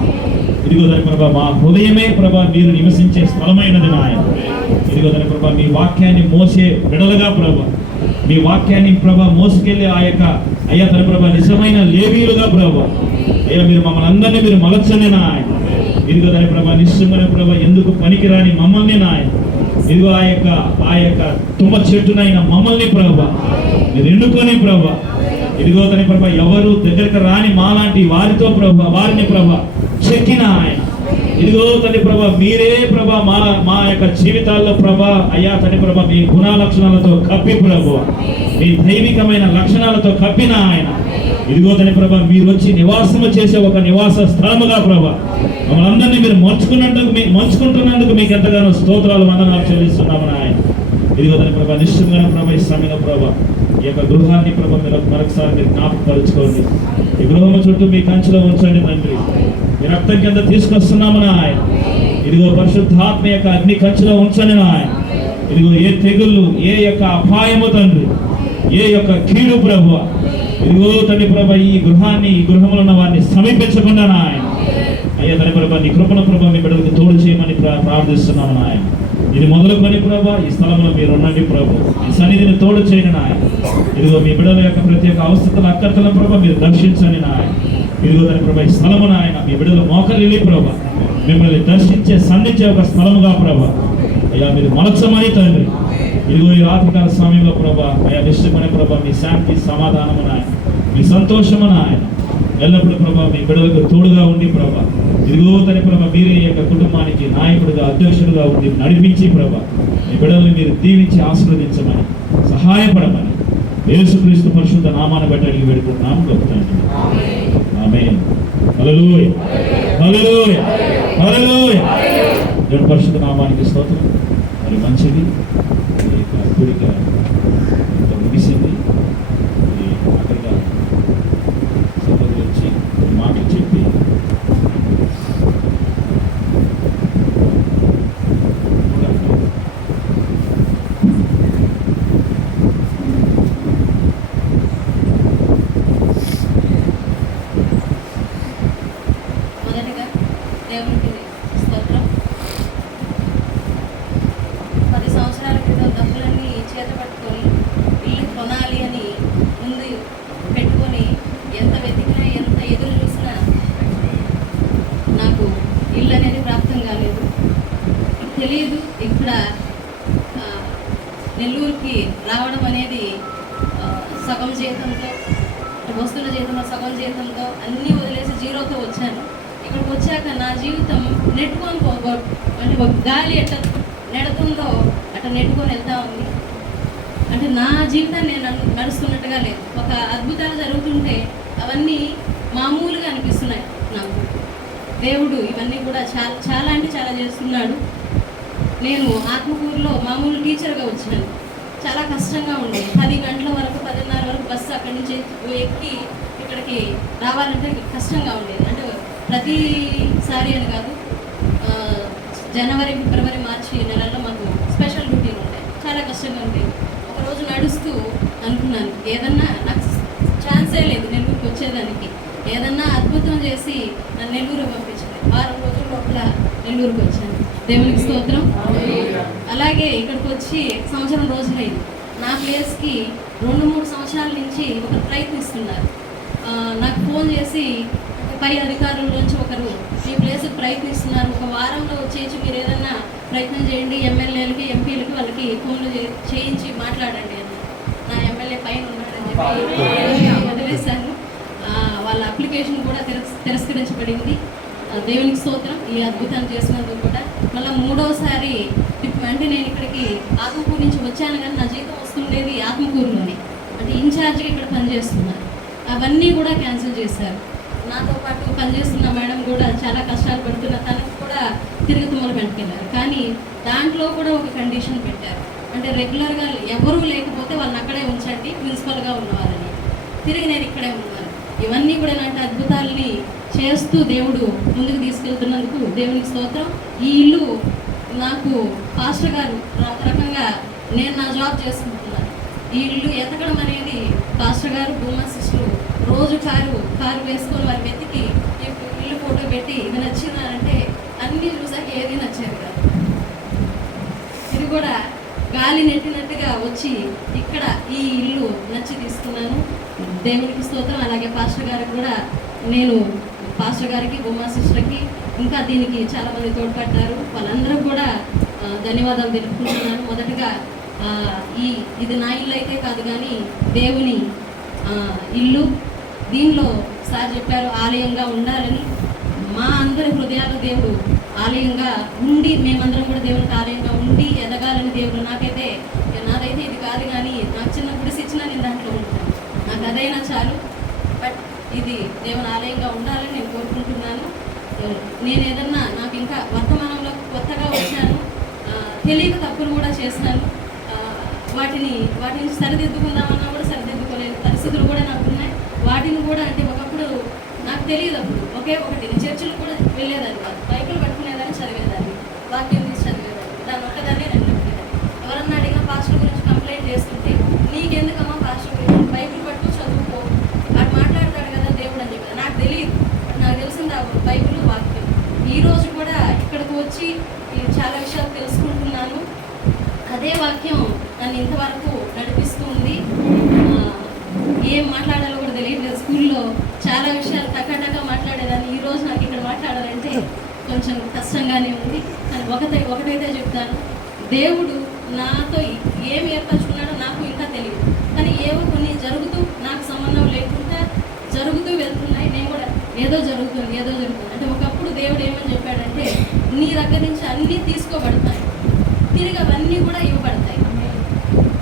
ఇదిగో దాని ప్రభా మా హృదయమే ప్రభా మీరు నివసించే స్థలమైనది నాయన. ఇదిగో దాని ప్రభా మీ వాక్యాన్ని మోసే బిడలుగా ప్రభా, మీ వాక్యాన్ని ప్రభా మోసుకెళ్ళి ఆ యొక్క అయ్యా తన ప్రభా నిజమైన లేవీలుగా ప్రభా, అయ్యా మీరు మమ్మల్ని అందరినీ మీరు మలచండి నాయన. ఇదిగో దాని ప్రభా నిశ్చయమైన ప్రభా ఎందుకు పనికిరాని మమ్మల్ని నాయన, ఇదిగో ఆ యొక్క తుమ్మ చెట్టునైన మమ్మల్ని ప్రభా మీరు ఎన్నుకొని ప్రభా, ఇదిగో తన ప్రభా ఎవరు దగ్గరకు రాని మాలాంటి వారితో ప్రభా వారిని ప్రభా చెక్కిన ఆయన. ఇదిగో తల్లి ప్రభా మీరే ప్రభా మా యొక్క జీవితాల్లో ప్రభా అయ్యా తల్లి ప్రభా మీ గుణ లక్షణాలతో కప్పి ప్రభా, మీ దైవికమైన లక్షణాలతో కప్పిన ఆయన. ఇదిగో తల్లి ప్రభా మీరు వచ్చి నివాసము చేసే ఒక నివాస స్థలముగా ప్రభా మమ్మల్ని అందరినీ మీరు మంచుకుంటున్నందుకు మీకు ఎంతగానో స్తోత్రాలు, వందనాలు చెల్లిస్తున్నాము ఆయన. ఇదిగో తల్లి ప్రభా నిశ్చయంగా ప్రభా ఈ సమయంలో ప్రభా ఈ యొక్క గృహాన్ని ప్రభా మీరు మరొకసారి మీరు జ్ఞాపకపరుచుకోండి. ఈ గృహము చుట్టూ మీ కంచెలో ఉంచండి తండ్రి. మీ రక్తం కింద తీసుకొస్తున్నాము నాయన. ఇదిగో పరిశుద్ధాత్మ యొక్క అగ్ని కంచెలో ఉంచండి నాయన. ఇదిగో ఏ తెగుళ్ళు, ఏ యొక్క అపాయము తండ్రి, ఏ యొక్క కీడు ప్రభు, ఇదిగో తండ్రి ప్రభా ఈ గృహంలో ఉన్న వారిని సమీపించకుండా నాయన. అయ్యా తండ్రి ప్రభా నీ కృపణ ప్రభా మీ బిడ్డలకు తోడు చేయమని ప్రార్థిస్తున్నాము నాయన. ఇది మొదలుకొని ప్రభా ఈ స్థలంలో మీరు ఉండండి ప్రభు, ఈ సన్నిధిని తోడు చేయండి నాయన. ఇదిగో మీ బిడ్డల యొక్క ప్రతి ఒక్క అవస్థల అక్కర్తల ప్రభా మీరు దర్శించండి నాయన. ఇదిగో దాని ప్రభా ఈ స్థలము నాయన మీ బిడ్డల మోకరిల్లి ప్రభా మిమ్మల్ని దర్శించే సంధించే ఒక స్థలముగా ప్రభా అయ్యా మీరు మలచమని తండ్రి. ఇదిగో ఈ రాత్రికాల సమయంలో ప్రభా అయ్యా నిశ్చయమైన ప్రభా మీ శాంతి సమాధానము నాయన, మీ సంతోషము నాయన ఎల్లప్పుడూ ప్రభా మీ బిడ్డలకు తోడుగా ఉండి ప్రభా ఇదిగో తన ప్రభా మీరే యొక్క కుటుంబానికి నాయకుడిగా అధ్యక్షుడుగా ఉండి నడిపించి ప్రభా మీ బిడ్డలను మీరు దీవించి ఆశీర్వదించమని సహాయపడమని యేసుక్రీస్తు పరిశుద్ధ నామాన్ని బట్టి అడిగి పెడుతున్నాము గొప్ప తండ్రి. ఆమేన్. హల్లెలూయా, హల్లెలూయా, హల్లెలూయా. దేవుని పరిశుద్ధ నామానికి స్తోత్రం. మరి మంచిది ఈ యొక్క కూడిక ముగిసింది. అక్కడిగా సభకు వచ్చి మాటలు చెప్పి మొదటగా దేవునికి స్తోత్రం. 10 సంవత్సరాల క్రితం డబ్బులన్నీ చేత పట్టుకొని ఇల్లు కొనాలి అని ముందు పెట్టుకొని ఎంత వెతికినా ఎంత ఎదురు చూసినా నాకు అనేది ప్రాప్తం కాలేదు. తెలియదు ఇక్కడ నెల్లూరుకి రావడం అనేది సగం జీతంతో, వస్తువుల జీతంలో సగం జీతంతో అన్నీ వదిలేసి జీరోతో వచ్చాను. ఇక్కడికి వచ్చాక నా జీవితం నెట్టుకొని అంటే ఒక గాలి ఎట్లా నెడుతుందో అట్లా నెట్టుకొని వెళ్తా ఉంది. అంటే నా జీవితాన్ని నేను నడుస్తున్నట్టుగా లేదు. ఒక అద్భుతాలు జరుగుతుంటే అవన్నీ మామూలుగా అనిపిస్తున్నాయి నాకు. దేవుడు ఇవన్నీ కూడా చాలా చాలా అంటే చాలా చేస్తున్నాడు. నేను ఆత్మకూరులో మామూలు టీచర్గా వచ్చాను. చాలా కష్టంగా ఉండేది. 10 గంటల వరకు 10:30 వరకు బస్సు అక్కడి నుంచి ఎక్కి ఇక్కడికి రావాలంటే కష్టంగా ఉండేది. అంటే ప్రతిసారి అని కాదు, జనవరి, ఫిబ్రవరి, మార్చి నెలల్లో మాకు స్పెషల్ డ్యూటీలు ఉంటాయి. చాలా కష్టంగా ఉండేది. ఒకరోజు నడుస్తూ అనుకున్నాను, ఏదన్నా నాకు ఛాన్సే లేదు నెల్లూరుకి వచ్చేదానికి, ఏదన్నా అద్భుతం చేసి నన్ను నెల్లూరు పంపించింది. 6 రోజుల లోపల నెల్లూరుకి వచ్చాను. దేవునికి స్తోత్రం. అలాగే ఇక్కడికి వచ్చి 1 సంవత్సరం రోజులైంది. నా ప్లేస్కి 2-3 సంవత్సరాల నుంచి ఒకరు ప్రయత్నిస్తున్నారు. నాకు ఫోన్ చేసి పై అధికారుల నుంచి ఒకరు ఈ ప్లేస్కి ప్రయత్నిస్తున్నారు, 1 వారంలో వచ్చేసి మీరు ఏదన్నా ప్రయత్నం చేయండి, ఎమ్మెల్యేలకి ఎంపీలకి వాళ్ళకి ఫోన్లు చేయించి మాట్లాడండి అని. నా ఎమ్మెల్యే పైన ఉన్నాడని చెప్పి వదిలేశాను. వాళ్ళ అప్లికేషన్ కూడా తిరస్కరించబడింది. దేవునికి స్తోత్రం. ఈ అద్భుతాన్ని చేసినందుకు కూడా మళ్ళీ 3వసారి అంటే నేను ఇక్కడికి ఆత్మకూరు నుంచి వచ్చాను, కానీ నా జీతం వస్తుండేది ఆత్మకూరులోనే, అంటే ఇన్ఛార్జ్గా ఇక్కడ పనిచేస్తున్నారు. అవన్నీ కూడా క్యాన్సిల్ చేశారు. నాతో పాటు పనిచేస్తున్న మేడం కూడా చాలా కష్టాలు పడుతున్న తనకు కూడా తిరిగి తుమ్మలు పెట్టుకెళ్ళారు. కానీ దాంట్లో కూడా ఒక కండిషన్ పెట్టారు, అంటే రెగ్యులర్గా ఎవరూ లేకపోతే వాళ్ళని అక్కడే ఉంచండి ప్రిన్సిపల్గా ఉన్నవారని. తిరిగి నేను ఇక్కడే ఉన్నాను. ఇవన్నీ కూడా ఇలాంటి అద్భుతాలని చేస్తూ దేవుడు ముందుకు తీసుకెళ్తున్నందుకు దేవునికి స్తోత్రం. ఈ ఇల్లు నాకు పాస్టర్ గారు రకంగా నేను నా జాబ్ చేసుకుంటున్నాను. ఈ ఇల్లు ఎతకడం అనేది పాస్టర్ గారు, భూమా సిస్టర్ రోజు కారు వేసుకొని వారి వెతికి ఇల్లు ఫోటో పెట్టి ఇది నచ్చిందంటే అన్నీ చూసాక ఏది నచ్చేది కాదు. ఇది కూడా గాలి నెట్టినట్టుగా వచ్చి ఇక్కడ ఈ ఇల్లు నచ్చి తీసుకున్నాను. దేవునికి స్తోత్రం. అలాగే పాస్టర్ గారికి కూడా నేను, పాస్టర్ గారికి, బొమ్మ సిస్టర్కి, ఇంకా దీనికి చాలామంది తోడ్పడ్డారు. వాళ్ళందరూ కూడా ధన్యవాదాలు తెలుపుకుంటున్నాను. మొదటగా ఇది నా ఇల్లు అయితే కాదు, కానీ దేవుని ఇల్లు. దీనిలో సార్ చెప్పారు ఆలయంగా ఉండాలని. మా అందరి హృదయాలు దేవుడు ఆలయంగా ఉండి, మేమందరం కూడా దేవునికి ఆలయంగా ఉండి ఎదగాలని దేవుడు. నాదైతే ఇది కాదు, కానీ నాకు చిన్న గుడిసి ఇచ్చినా నేను దాంట్లో ఉంటాను. నాకు అదైనా చాలు. బట్ ఇది దేవుని ఆలయంగా ఉండాలని నేను కోరుకుంటున్నాను. నేను ఏదన్నా నాకు ఇంకా వర్తమానంలో కొత్తగా వచ్చాను, తెలియక తప్పులు కూడా చేసినాను. వాటిని సరిదిద్దుకుందామన్నా కూడా సరిదిద్దుకోలేని పరిస్థితులు కూడా నాకు ఉన్నాయి. వాటిని కూడా అంటే ఒకప్పుడు నాకు తెలియదు, అప్పుడు ఒకటి చర్చిలు కూడా వెళ్ళేదాన్ని కాదు, బైబిల్ పట్టుకునేదాన్ని, చదివేదాన్ని, వాక్యం తీసి చదివేదాన్ని, దాని ఒక్కదాన్ని నేను నమ్మేదాన్ని. ఎవరన్నా అడిగిన పాస్టర్ గురించి కంప్లైంట్ చేస్తుంటే, నీకెందుకమ్మా పాస్టర్ గురించి, బైబిల్ పట్టుకుని చదువుకో, వాడు మాట్లాడతాడు కదా దేవుడు అని చెప్పి. నాకు తెలియదు, నాకు తెలిసింది ఆ బైబిల్, వాక్యం. ఈరోజు కూడా ఇక్కడికి వచ్చి చాలా విషయాలు తెలుసుకుంటున్నాను. అదే వాక్యం నన్ను ఇంతవరకు నడిపిస్తూ ఉంది. ఏం మాట్లాడాలో కూడా తెలియట్లేదు. స్కూల్లో చాలా విషయాలు టకా మాట్లాడేదాన్ని. ఈరోజు నాకు ఇక్కడ మాట్లాడాలంటే కొంచెం కష్టంగానే ఉంది. కానీ ఒకటైతే చెప్తాను, దేవుడు నాతో ఏం ఏర్పరచుకున్నాడో నాకు ఇంకా తెలియదు. కానీ ఏవో కొన్ని జరుగుతూ నాకు సంబంధం లేకుండా జరుగుతూ వెళ్తున్నాయి. నేను కూడా ఏదో జరుగుతుంది అంటే ఒకప్పుడు దేవుడు ఏమని చెప్పాడంటే, నీ దగ్గర నుంచి అన్నీ తీసుకోబడతాయి, తిరిగి అవన్నీ కూడా ఇవ్వబడతాయి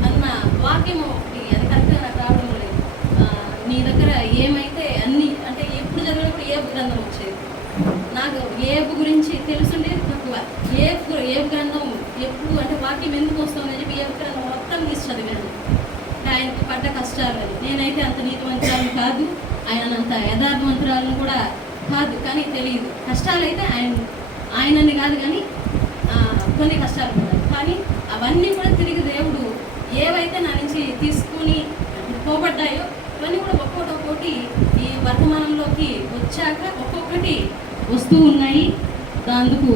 అన్న వాక్యము. అది కరెక్ట్గా నాకు రావడం లేదు. నీ దగ్గర ఏమైతే అన్నీ, అంటే ఎప్పుడు జరిగినప్పుడు ఏబు గ్రంథం వచ్చేది. నాకు ఏబు గురించి తెలుసుండేది తక్కువ. ఏబు గ్రంథం ఎప్పుడు అంటే వాక్యం ఎందుకు వస్తుందని చెప్పి ఏబు గ్రంథం మొత్తం తీసి చదివాను. ఆయనకు పడ్డ కష్టాలని. నేనైతే అంత నీతివంతురాలను కాదు, ఆయనంత యథార్థవంతురాలను కూడా కాదు, కానీ తెలియదు. కష్టాలు అయితే ఆయనని కాదు, కానీ కొన్ని కష్టాలు పడ్డాయి. కానీ అవన్నీ కూడా తిరిగి దేవుడు ఏవైతే నా నుంచి తీసుకుని పోబడ్డాయో ఇవన్నీ కూడా ఒక్కొక్కటి ఈ వర్తమానంలోకి వచ్చాక ఒక్కొక్కటి వస్తూ ఉన్నాయి. అందుకు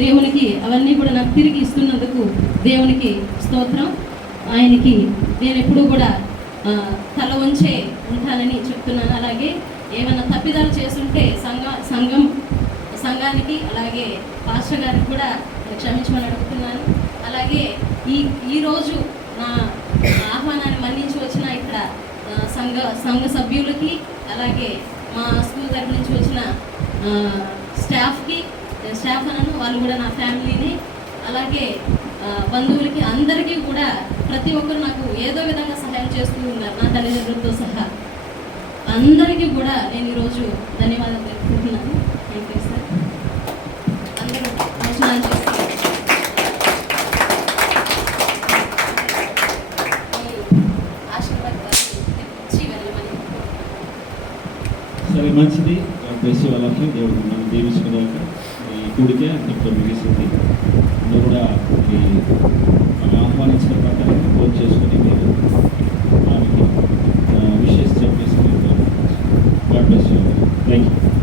దేవునికి అవన్నీ కూడా నాకు తిరిగి ఇస్తున్నందుకు దేవునికి స్తోత్రం. ఆయనకి నేను ఎప్పుడూ కూడా తల వంచే ఉంటానని చెప్తున్నాను. అలాగే ఏమైనా తప్పిదాలు చేస్తుంటే సంఘానికి అలాగే పాస్టర్ గారికి కూడా క్షమించమని అడుగుతున్నాను. అలాగే ఈరోజు నా ఆహ్వానాన్ని మన్నించి వచ్చిన ఇక్కడ సంఘ సభ్యులకి, అలాగే మా స్కూల్ తరపు నుంచి వచ్చిన స్టాఫ్ అన్నాను, వాళ్ళు కూడా నా ఫ్యామిలీని, అలాగే బంధువులకి అందరికీ కూడా ప్రతి ఒక్కరు నాకు ఏదో విధంగా సహాయం చేస్తూ ఉన్నారు, నా తల్లిదండ్రులతో సహా. అందరికీ కూడా నేను ఈరోజు ధన్యవాదాలు తెలుపుకుంటున్నాను. Thank you sir. అందరూ భోజనాలు చేసి సరే, మంచిది. Bless you all of you. దేవుడు మనం దీవించుకోగలక ఈ కూడిక ఇంట్లో ముగిసింది. నువ్వు కూడా ఈ వాళ్ళు ఆహ్వానించిన ప్రకారం ఫోన్ చేసుకుని మీరు ఆమెకి విషెస్ చెప్పేసి God bless you. Thank you.